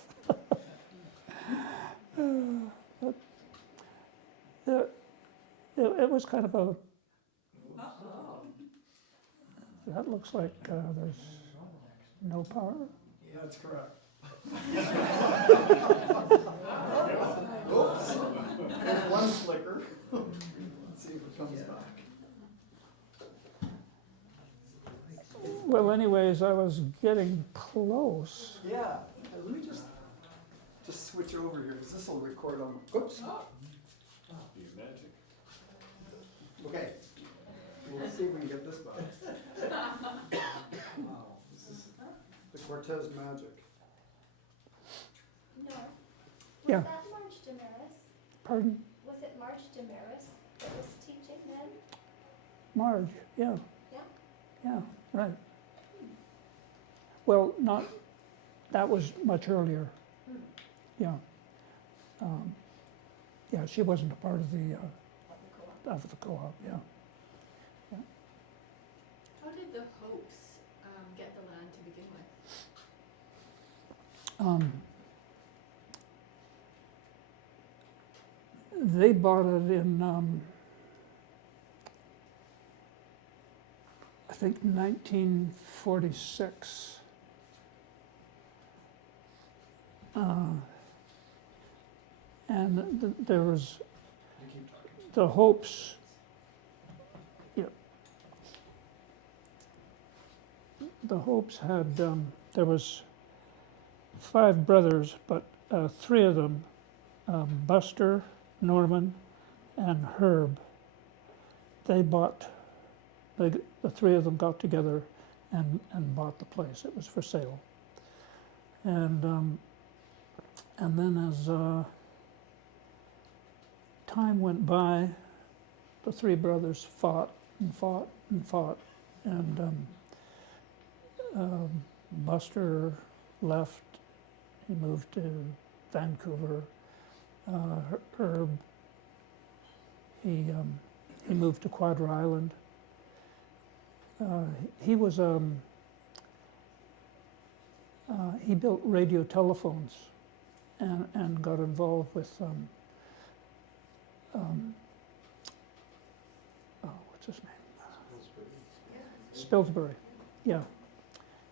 But it was kind of a. That looks like there's no power. Yeah, that's correct. Oops. There's one flicker. Let's see if it comes back. Well, anyways, I was getting close. Yeah, let me just switch over here, because this will record on. Oops. Magic. Okay. We'll see if we can get this back. Wow, this is the Cortes magic. No. Was Yeah. that Marge Damaris? Pardon? Was it Marge Damaris that was teaching then? Marge, yeah. Yeah. Yeah, right. Well, that was much earlier. Yeah. Yeah, she wasn't a part of the co-op, yeah. How did the Hopes get the land to begin with? They bought it in, I think 1946. And there was the Hopes. Yeah. The Hopes had, there was 5 brothers, but 3 of them, Buster, Norman, and Herb, they bought, the 3 of them got together and bought the place. It was for sale. And then as time went by, the 3 brothers fought and fought and fought, and Buster left. He moved to Vancouver. Herb, he moved to Quadra Island. He was he built radio telephones and got involved with, what's his name? Spilsbury, yeah,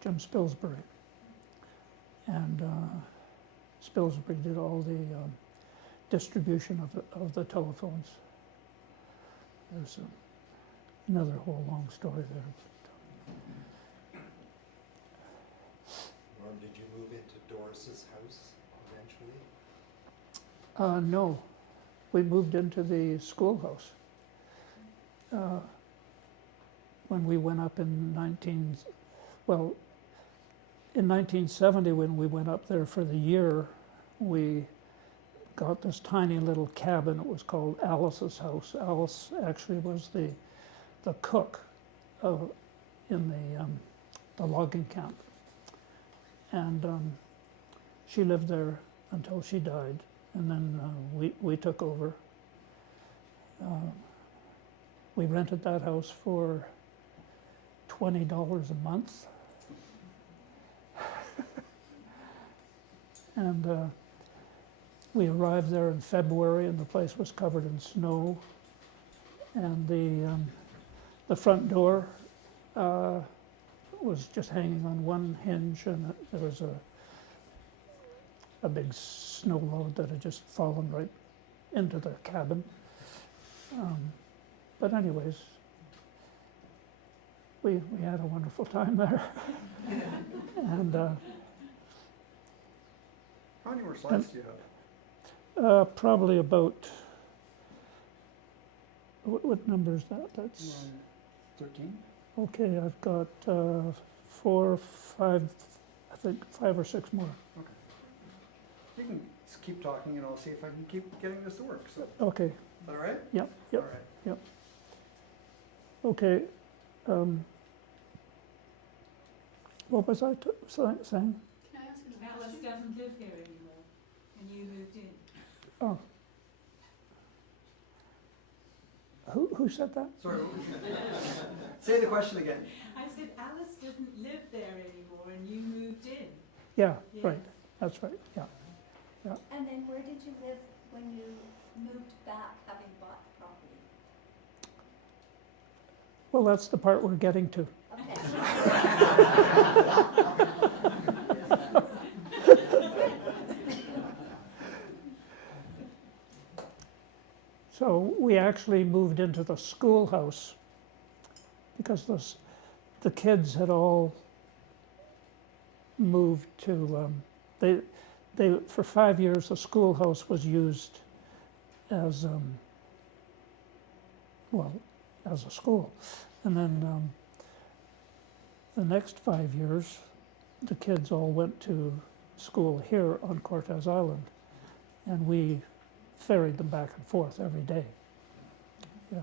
Jim Spilsbury. And Spilsbury did all the distribution of the telephones. There's another whole long story there. Norm, did you move into Doris's house eventually? No, we moved into the schoolhouse. When we went up in 1970, when we went up there for the year, we got this tiny little cabin. It was called Alice's house. Alice actually was the cook in the logging camp. And she lived there until she died. And then we took over. We rented that house for $20 a month. And we arrived there in February, and the place was covered in snow. And the front door was just hanging on one hinge, and there was a big snow load that had just fallen right into the cabin. But anyways, we had a wonderful time there. And How many more slides do you have? probably about, what number is that? That's, 13? okay, I've got 4, 5, I think 5 or 6 more. You can just keep talking and I'll see if I can keep getting this to work. So, is Okay, that all right? yep, All yep, right. okay. What was I saying? Can I ask you a Alice question? doesn't live here anymore, and you moved in. Oh. Who said that? Sorry, what was that? Say the question again. I said Alice doesn't live there anymore, and you moved in. Yeah, Yes. right, that's right, yeah. And then where did you live when you moved back, having bought the property? Well, that's the part we're getting to. Okay. So we actually moved into the schoolhouse because the kids had all moved to, for 5 years, the schoolhouse was used as, as a school. And then the next 5 years, the kids all went to school here on Cortes Island. And we ferried them back and forth every day. Yeah.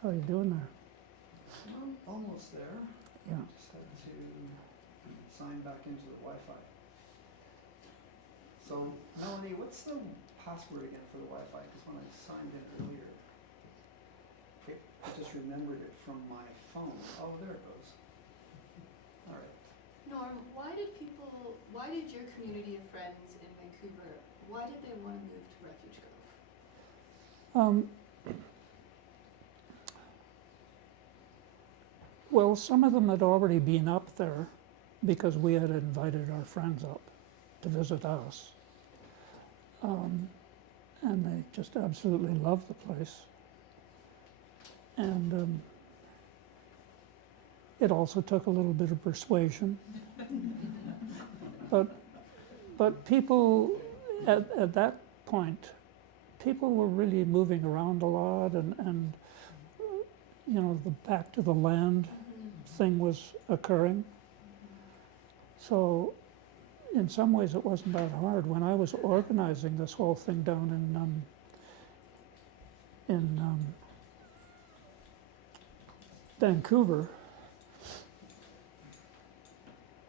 How are you doing there? Almost there. Yeah. Just had to sign back into the Wi-Fi. So, Melanie, what's the password again for the Wi-Fi? Because when I signed in earlier, I just remembered it from my phone. Oh, there it goes. All right. Norm, why did your community of friends in Vancouver, why did they want to move to Refuge Grove? Well, some of them had already been up there because we had invited our friends up to visit us. And they just absolutely loved the place. And it also took a little bit of persuasion. But people, at that point, people were really moving around a lot and you know, the back to the land thing was occurring. So in some ways it wasn't that hard. When I was organizing this whole thing down in Vancouver,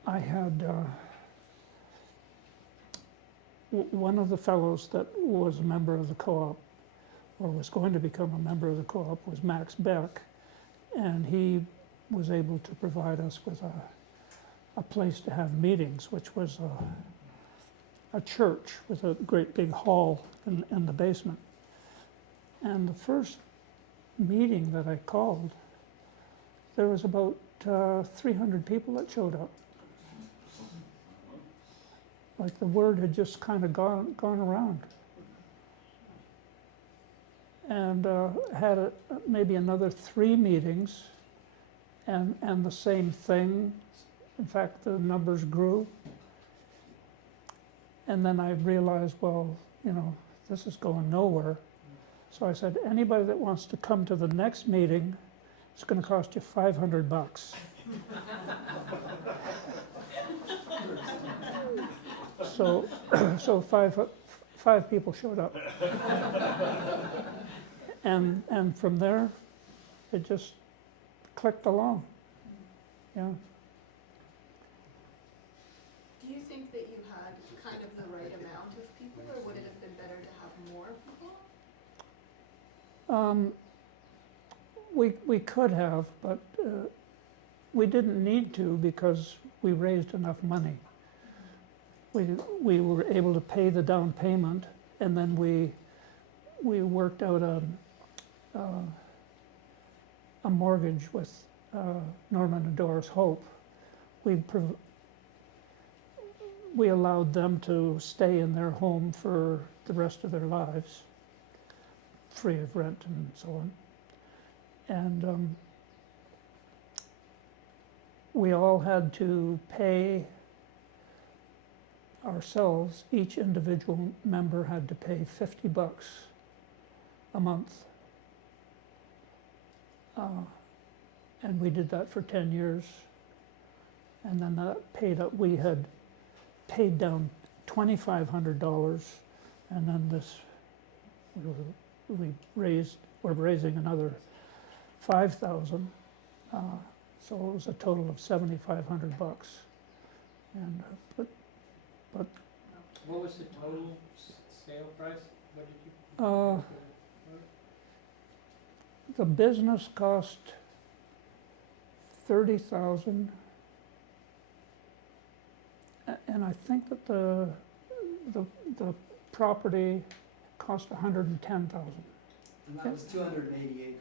I had one of the fellows that was a member of the co-op, or was going to become a member of the co-op, was Max Beck, and he was able to provide us with a place to have meetings, which was a church with a great big hall in the basement. And the first meeting that I called, there was about 300 people that showed up. Like the word had just kind of gone around. And had maybe another 3 meetings, and the same thing. In fact, the numbers grew. And then I realized, well, you know, this is going nowhere. So I said, anybody that wants to come to the next meeting, it's going to cost you $500. So five people showed up. And from there, it just clicked along. Yeah. Do you think that you had kind of the right amount of people, or would it have been better to have more people? We could have, but we didn't need to because we raised enough money. We were able to pay the down payment, and then we worked out a mortgage with Norman and Doris Hope. We allowed them to stay in their home for the rest of their lives, free of rent and so on. And we all had to pay ourselves, each individual member had to pay $50 a month. And we did that for 10 years. And then that paid up, we had paid down $2,500, and then we're raising another $5,000. So it was a total of $7,500. And but What was the total sale price? What did you? the business cost $30,000, and I think that the property cost $110,000. And that was 280 acres.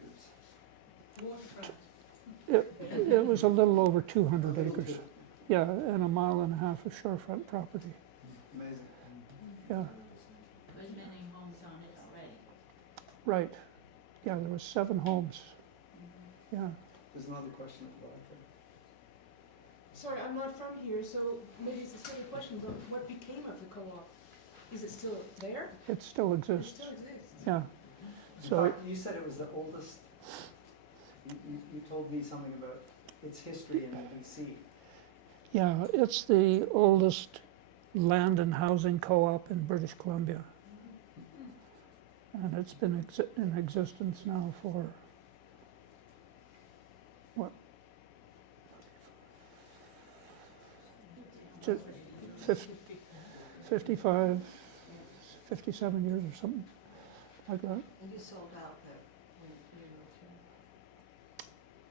It was a little over 200 acres. Yeah, and 1.5 miles of shorefront property. Amazing. Yeah, There's many homes on it already. right. Yeah, there was 7 homes. Yeah. There's another question at the back there. Sorry, I'm not from here, so maybe it's a silly question, but what became of the co-op? Is it still there? It still It exists. still exists. Yeah. In So fact, you said it was the oldest, you told me something about its history in BC. yeah, it's the oldest land and housing co-op in British Columbia. And it's been in existence now for, what? 55, 57 years or something like that. And you sold out there when you moved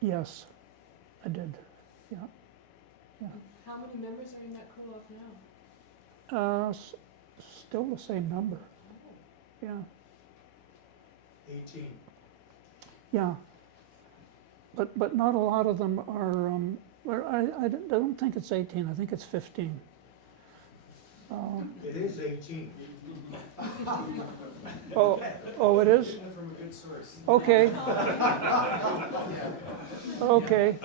here? Yes, I did, yeah. How many members are in that co-op now? Still the same number, yeah. 18. Yeah, but not a lot of them are, I don't think it's 18, I think it's 15. It is 18. Oh, it is? From a good source. Okay. Okay,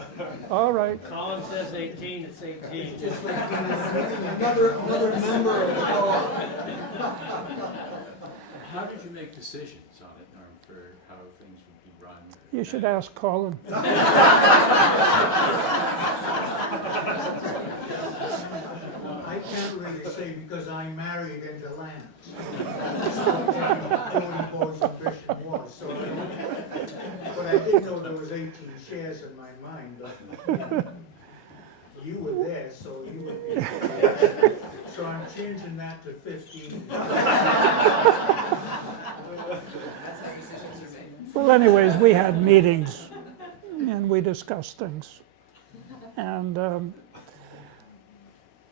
all right. Colin says 18, it's 18. Another member of the co-op. How did you make decisions on it, Norm, for how things would be run? You should ask Colin. I can't really say because I married into land. So Tony Bo's ambition was, so but I did know there was 18 shares in my mind, but you were there, so you were. So I'm changing that to 15. Well, anyways, we had meetings and we discussed things. And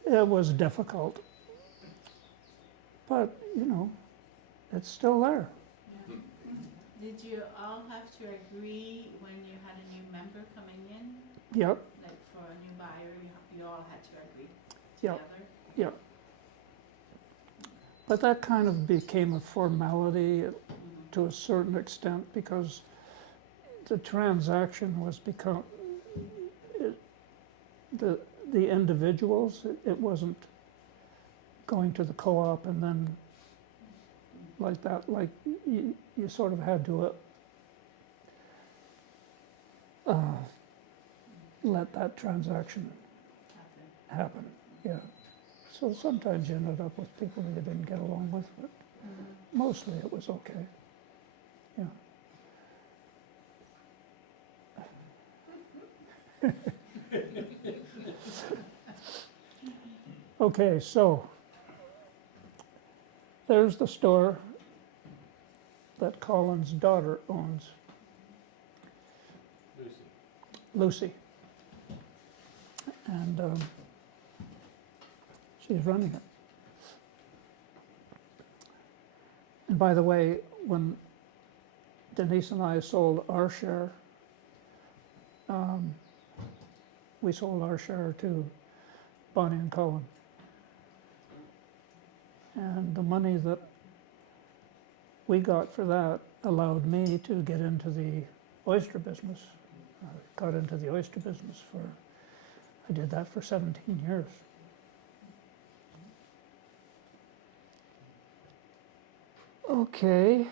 it was difficult. But, you know, it's still there. Did you all have to agree when you had a new member coming in? Yep, Like for a new buyer, you all had to agree Yep. together? yep. But that kind of became a formality Mhm. to a certain extent because the transaction was the individuals, it wasn't going to the co-op and then like that, like you sort of had to let that transaction Okay. happen, yeah. So sometimes you ended up with people that you didn't get along with, but Mhm. mostly it was okay, yeah. Okay, so there's the store that Colin's daughter owns, Lucy. Lucy. And she's running it. And by the way, when Denise and I sold our share, we sold our share to Bonnie and Colin. And the money that we got for that allowed me to get into the oyster business. I got into the oyster business I did that for 17 years. Okay.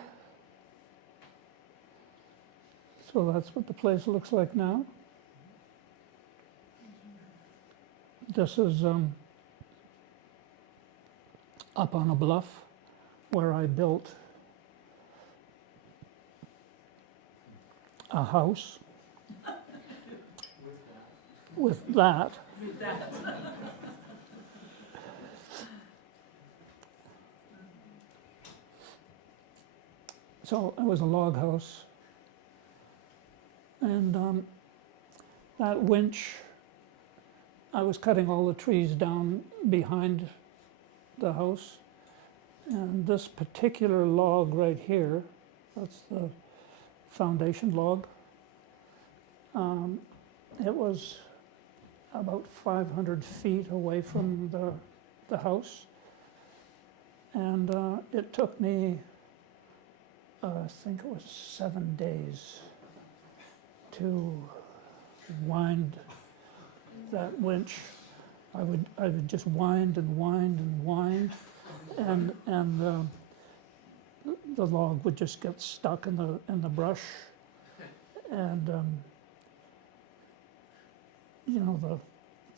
So that's what the place looks like now. This is up on a bluff where I built a house with that. With that. So it was a log house. And that winch, I was cutting all the trees down behind the house. And this particular log right here, that's the foundation log. It was about 500 feet away from the house. And it took me, I think it was 7 days to wind that winch. I would just wind and wind and wind, and the log would just get stuck in the brush, and you know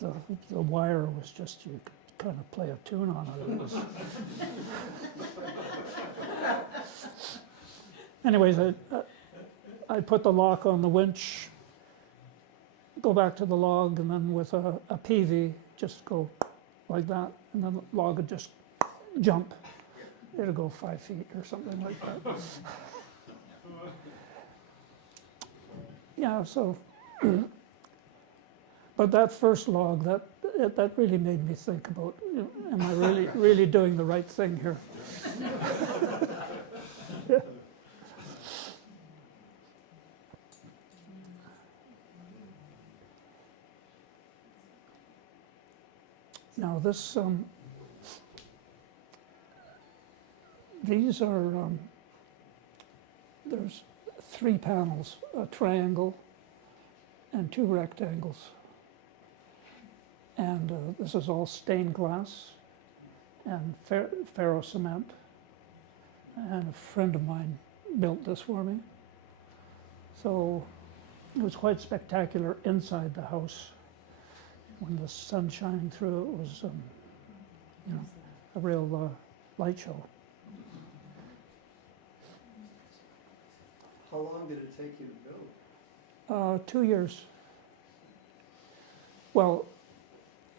the wire was just, you could kind of play a tune on it. It was anyways, I put the lock on the winch, go back to the log, and then with a PV, just go like that, and then the log would just jump. It'd go 5 feet or something like that. Yeah, so, but that first log, that really made me think about, am I really doing the right thing here? Yeah. Now this, these are, there's 3 panels, a triangle and 2 rectangles. And this is all stained glass and ferro cement. And a friend of mine built this for me. So it was quite spectacular inside the house. When the sun shining through, it was, you know, a real light show. How long did it take you to build? 2 years. Well,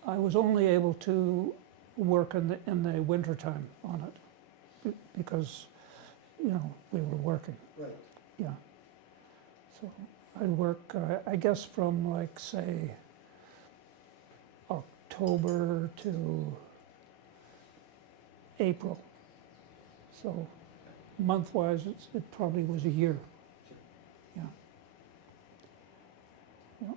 I was only able to work in the wintertime on it because, you know, we were working. Right. Yeah. So I'd work, I guess, from like, say, October to April. So month-wise, it probably was a year. Yeah. Yeah.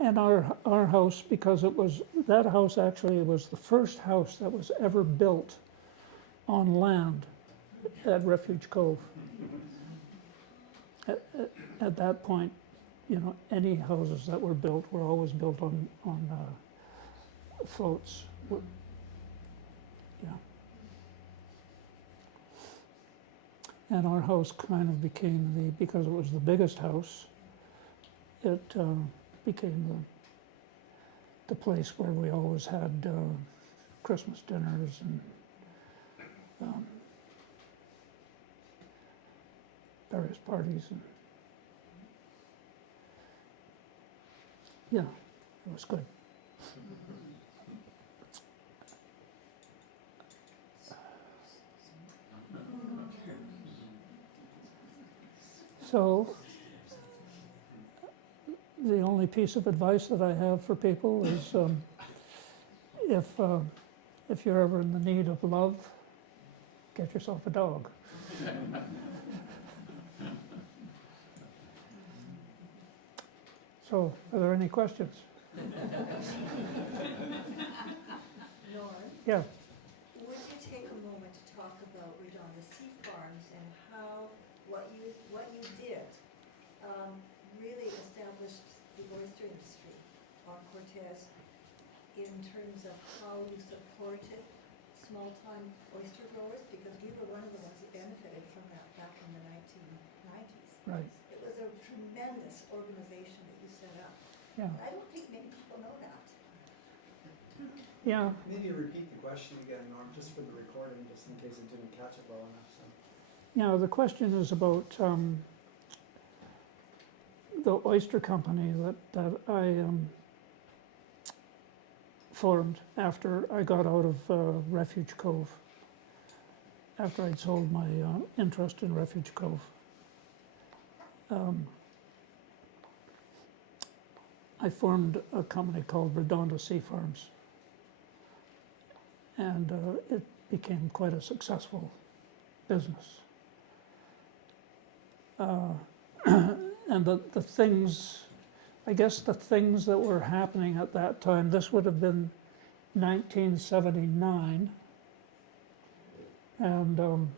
And our house, because that house actually was the first house that was ever built on land at Refuge Cove. At that point, any houses that were built were always built on floats. Yeah. And our house kind of became because it was the biggest house, it became the place where we always had Christmas dinners and various parties. And yeah, it was good. So, the only piece of advice that I have for people is if you're ever in the need of love, get yourself a dog. So, are there any questions? Norm, Yeah. would you take a moment to talk about Redonda Sea Farms and how what you did really established the oyster industry on Cortes in terms of how you supported small-time oyster growers, because we were one of the ones that benefited from that back in the 1990s. Right. It was a tremendous organization that you set up. Yeah. I don't think many people know that. Yeah. Maybe repeat the question again, Norm, just for the recording, just in case it didn't catch it well enough. So. Yeah. The question is about the oyster company that I formed after I got out of Refuge Cove. After I'd sold my interest in Refuge Cove. I formed a company called Redonda Sea Farms, and it became quite a successful business. And the things, I guess the things that were happening at that time, this would have been 1979, and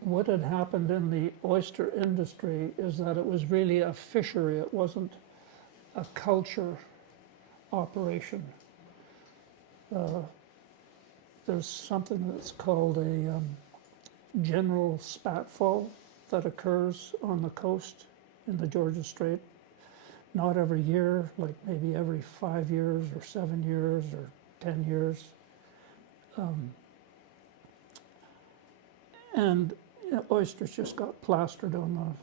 what had happened in the oyster industry is that it was really a fishery. It wasn't a culture operation. There's something that's called a general spatfall that occurs on the coast in the Georgia Strait. Not every year, like maybe every 5 years or 7 years or 10 years. And oysters just got plastered on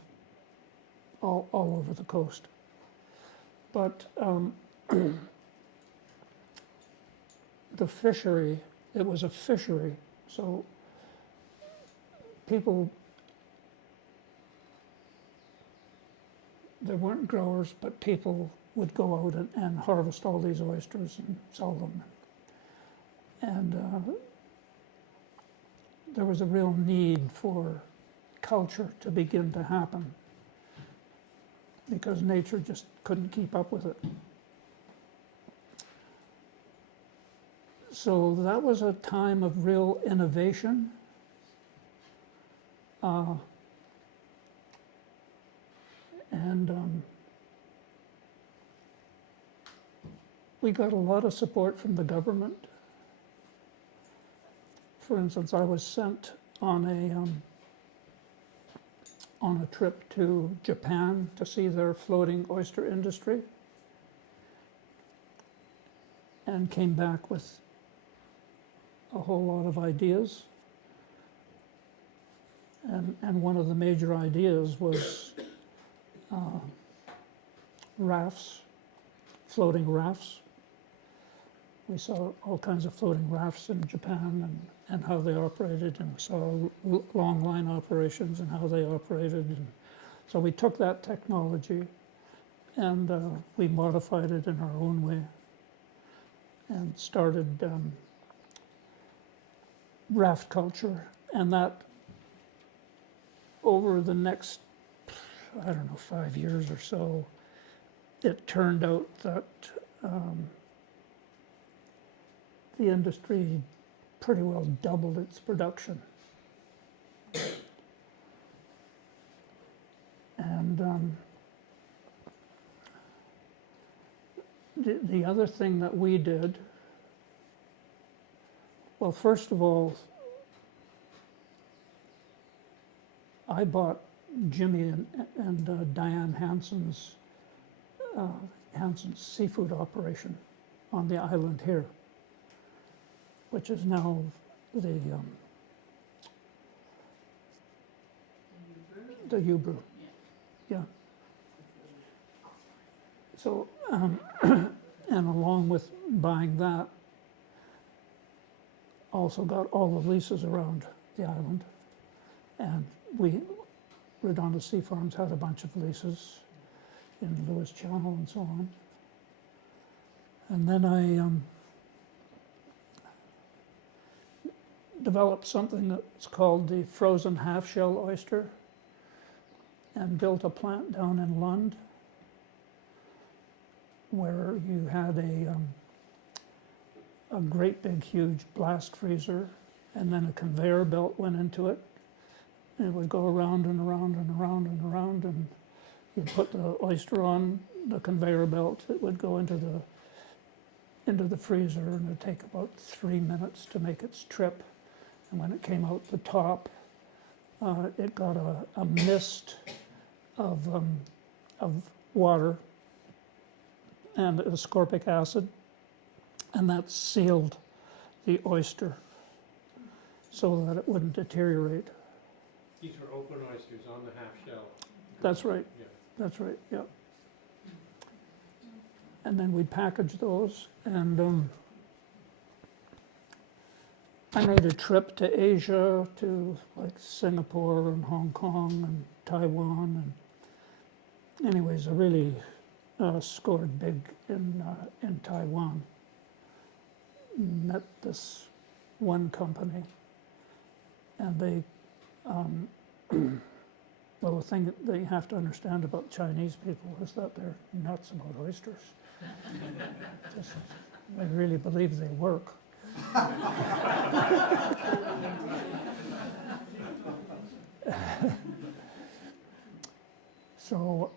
all over the coast. But the fishery, it was a fishery, so people, there weren't growers, but people would go out and harvest all these oysters and sell them. And there was a real need for culture to begin to happen because nature just couldn't keep up with it. So that was a time of real innovation. And we got a lot of support from the government. For instance, I was sent on a trip to Japan to see their floating oyster industry, and came back with a whole lot of ideas. And one of the major ideas was rafts, floating rafts. We saw all kinds of floating rafts in Japan and how they operated, and we saw long line operations and how they operated. And so we took that technology and we modified it in our own way and started raft culture. And that, over the next, I don't know, 5 years or so, it turned out that the industry pretty well doubled its production. And the other thing that we did, well, first of all, I bought Jimmy and Diane Hansen's seafood operation on the island here, which is now the U-Brew. Yeah. So, and along with buying that, also got all the leases around the island. And Redondo Sea Farms had a bunch of leases in Lewis Channel and so on. And then I developed something that's called the frozen half-shell oyster, and built a plant down in Lund where you had a great big huge blast freezer, and then a conveyor belt went into it. And it would go around and around and around and around, and you'd put the oyster on the conveyor belt. It would go into the freezer, and it'd take about 3 minutes to make its trip. And when it came out the top, it got a mist of water and ascorbic acid, and that sealed the oyster so that it wouldn't deteriorate. These were open oysters on the half shell. That's right. Yeah. That's right, yeah. And then we'd package those, and I made a trip to Asia, to like Singapore and Hong Kong and Taiwan, and anyways, I really scored big in Taiwan. Met this one company, and they, well, the thing that you have to understand about Chinese people is that they're nuts about oysters. Just, I really believe they work. So,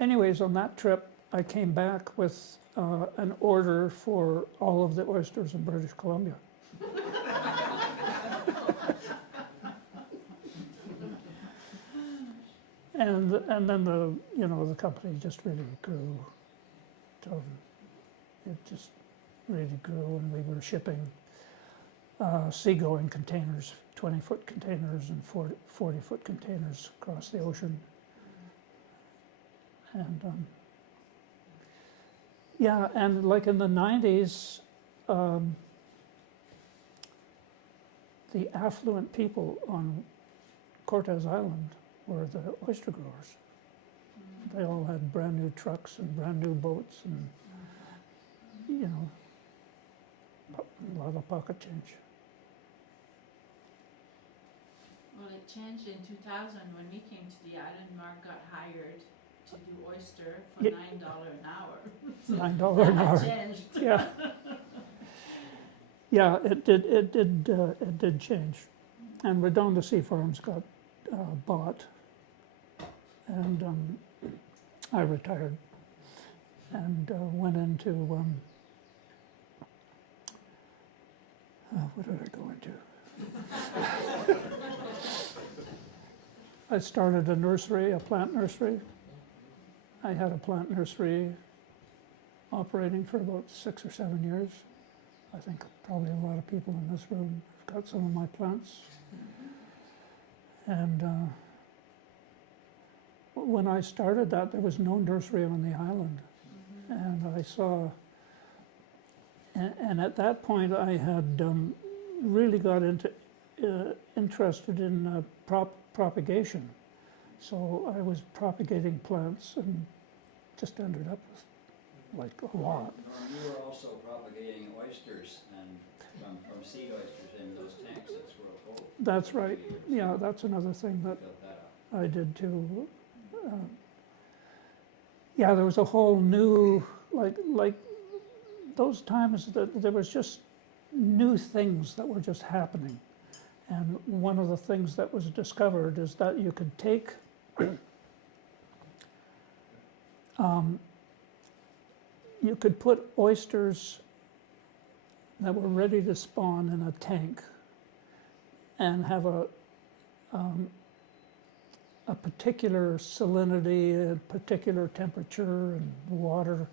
anyways, on that trip, I came back with an order for all of the oysters in British Columbia. And then the company just really grew. It just really grew, and we were shipping seagoing containers, 20-foot containers and 40-foot containers across the ocean. And yeah, and like in the 90s, the affluent people on Cortes Island were the oyster growers. They all had brand new trucks and brand new boats, and a lot of pocket change. Well, it changed in 2000 when we came to the island. Mark got hired to do oyster for Yeah. $9 an hour. $9 an hour. Changed. Yeah. Yeah, it did change. And Redondo Sea Farms got bought, and I retired and went into, what did I go into? I started a nursery, a plant nursery. I had a plant nursery operating for about 6 or 7 years. I think probably a lot of people in this room have got some of my plants. And when I started that, there was no nursery on the island. And I saw, and at that point I had really got into, interested in propagation. So I was propagating plants and just ended up with like a lot. You were also propagating oysters and from seed oysters in those tanks at Squirrel Cove. That's right. Yeah, that's another thing that Built that up. I did too. Yeah, there was a whole new, like those times that there was just new things that were just happening. And one of the things that was discovered is that you could take you could put oysters that were ready to spawn in a tank and have a particular salinity, a particular temperature and water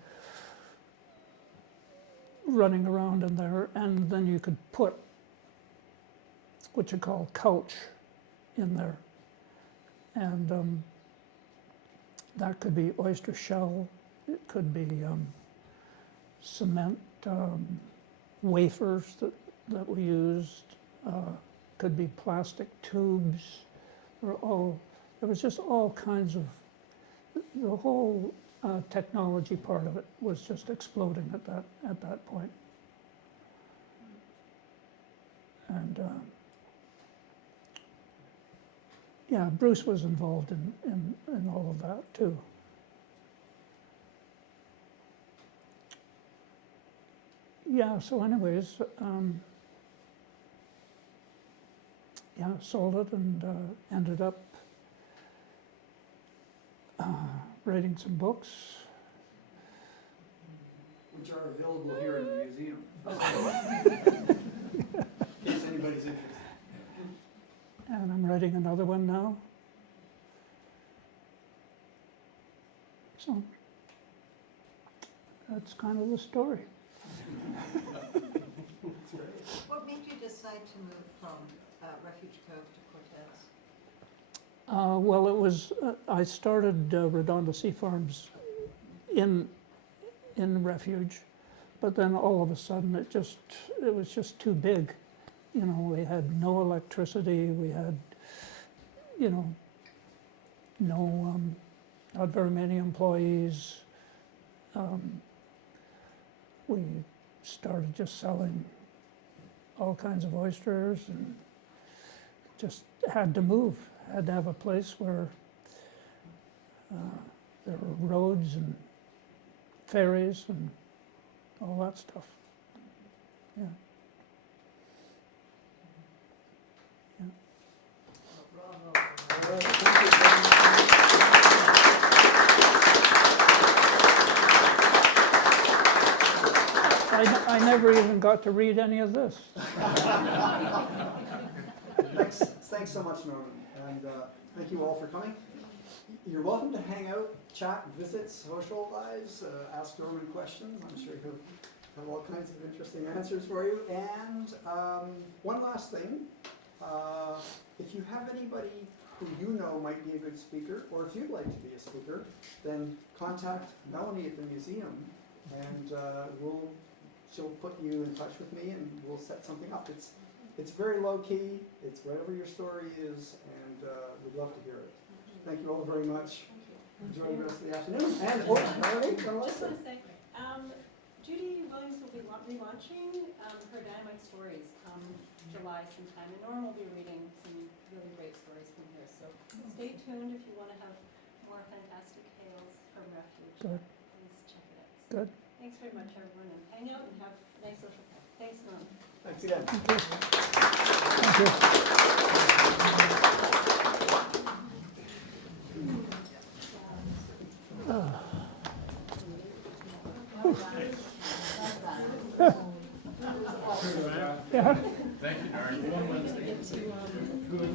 running around in there, and then you could put what you call couch in there. And that could be oyster shell, it could be cement wafers that we used, could be plastic tubes, there was just all kinds of, the whole technology part of it was just exploding at that point. And yeah, Bruce was involved in all of that too. Yeah, so anyways, yeah, sold it and ended up writing some books. Which are available here in the museum. In case anybody's interested. And I'm writing another one now. So that's kind of the story. What made you decide to move from Refuge Cove to Cortes? Well, it was, I started Redonda Sea Farms in Refuge, but then all of a sudden it was just too big. You know, we had no electricity, we had, you know, not very many employees. We started just selling all kinds of oysters and just had to move, had to have a place where there were roads and ferries and all that stuff. Yeah. I never even got to read any of this. Thanks so much, Norman, and thank you all for coming. You're welcome to hang out, chat, visit, socialize, ask Norman questions. I'm sure he'll have all kinds of interesting answers for you. And one last thing, if you have anybody who you know might be a good speaker, or if you'd like to be a speaker, then contact Melanie at the museum, and she'll put you in touch with me, and we'll set something up. It's very low key. It's whatever your story is, and we'd love to hear it. Thank you all very much. Enjoy the rest of the afternoon. And Melanie, Just want to say, Judy Williams will be relaunching her Dynamite Stories come July sometime, and Norm will be reading some really great stories from here. So stay tuned if you want to have more fantastic tales from Refuge. Good. Please check it out. Good. Thanks very much, everyone, and hang out and have a nice social time. Thanks, Norm. thanks again. Thank you. Yeah. Thank you, Darren.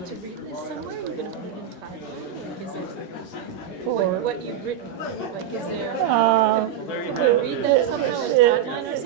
To read this somewhere, you're gonna put it in title, like is it, what you've written, like is there, Uh, can you read that somehow as tagline or something?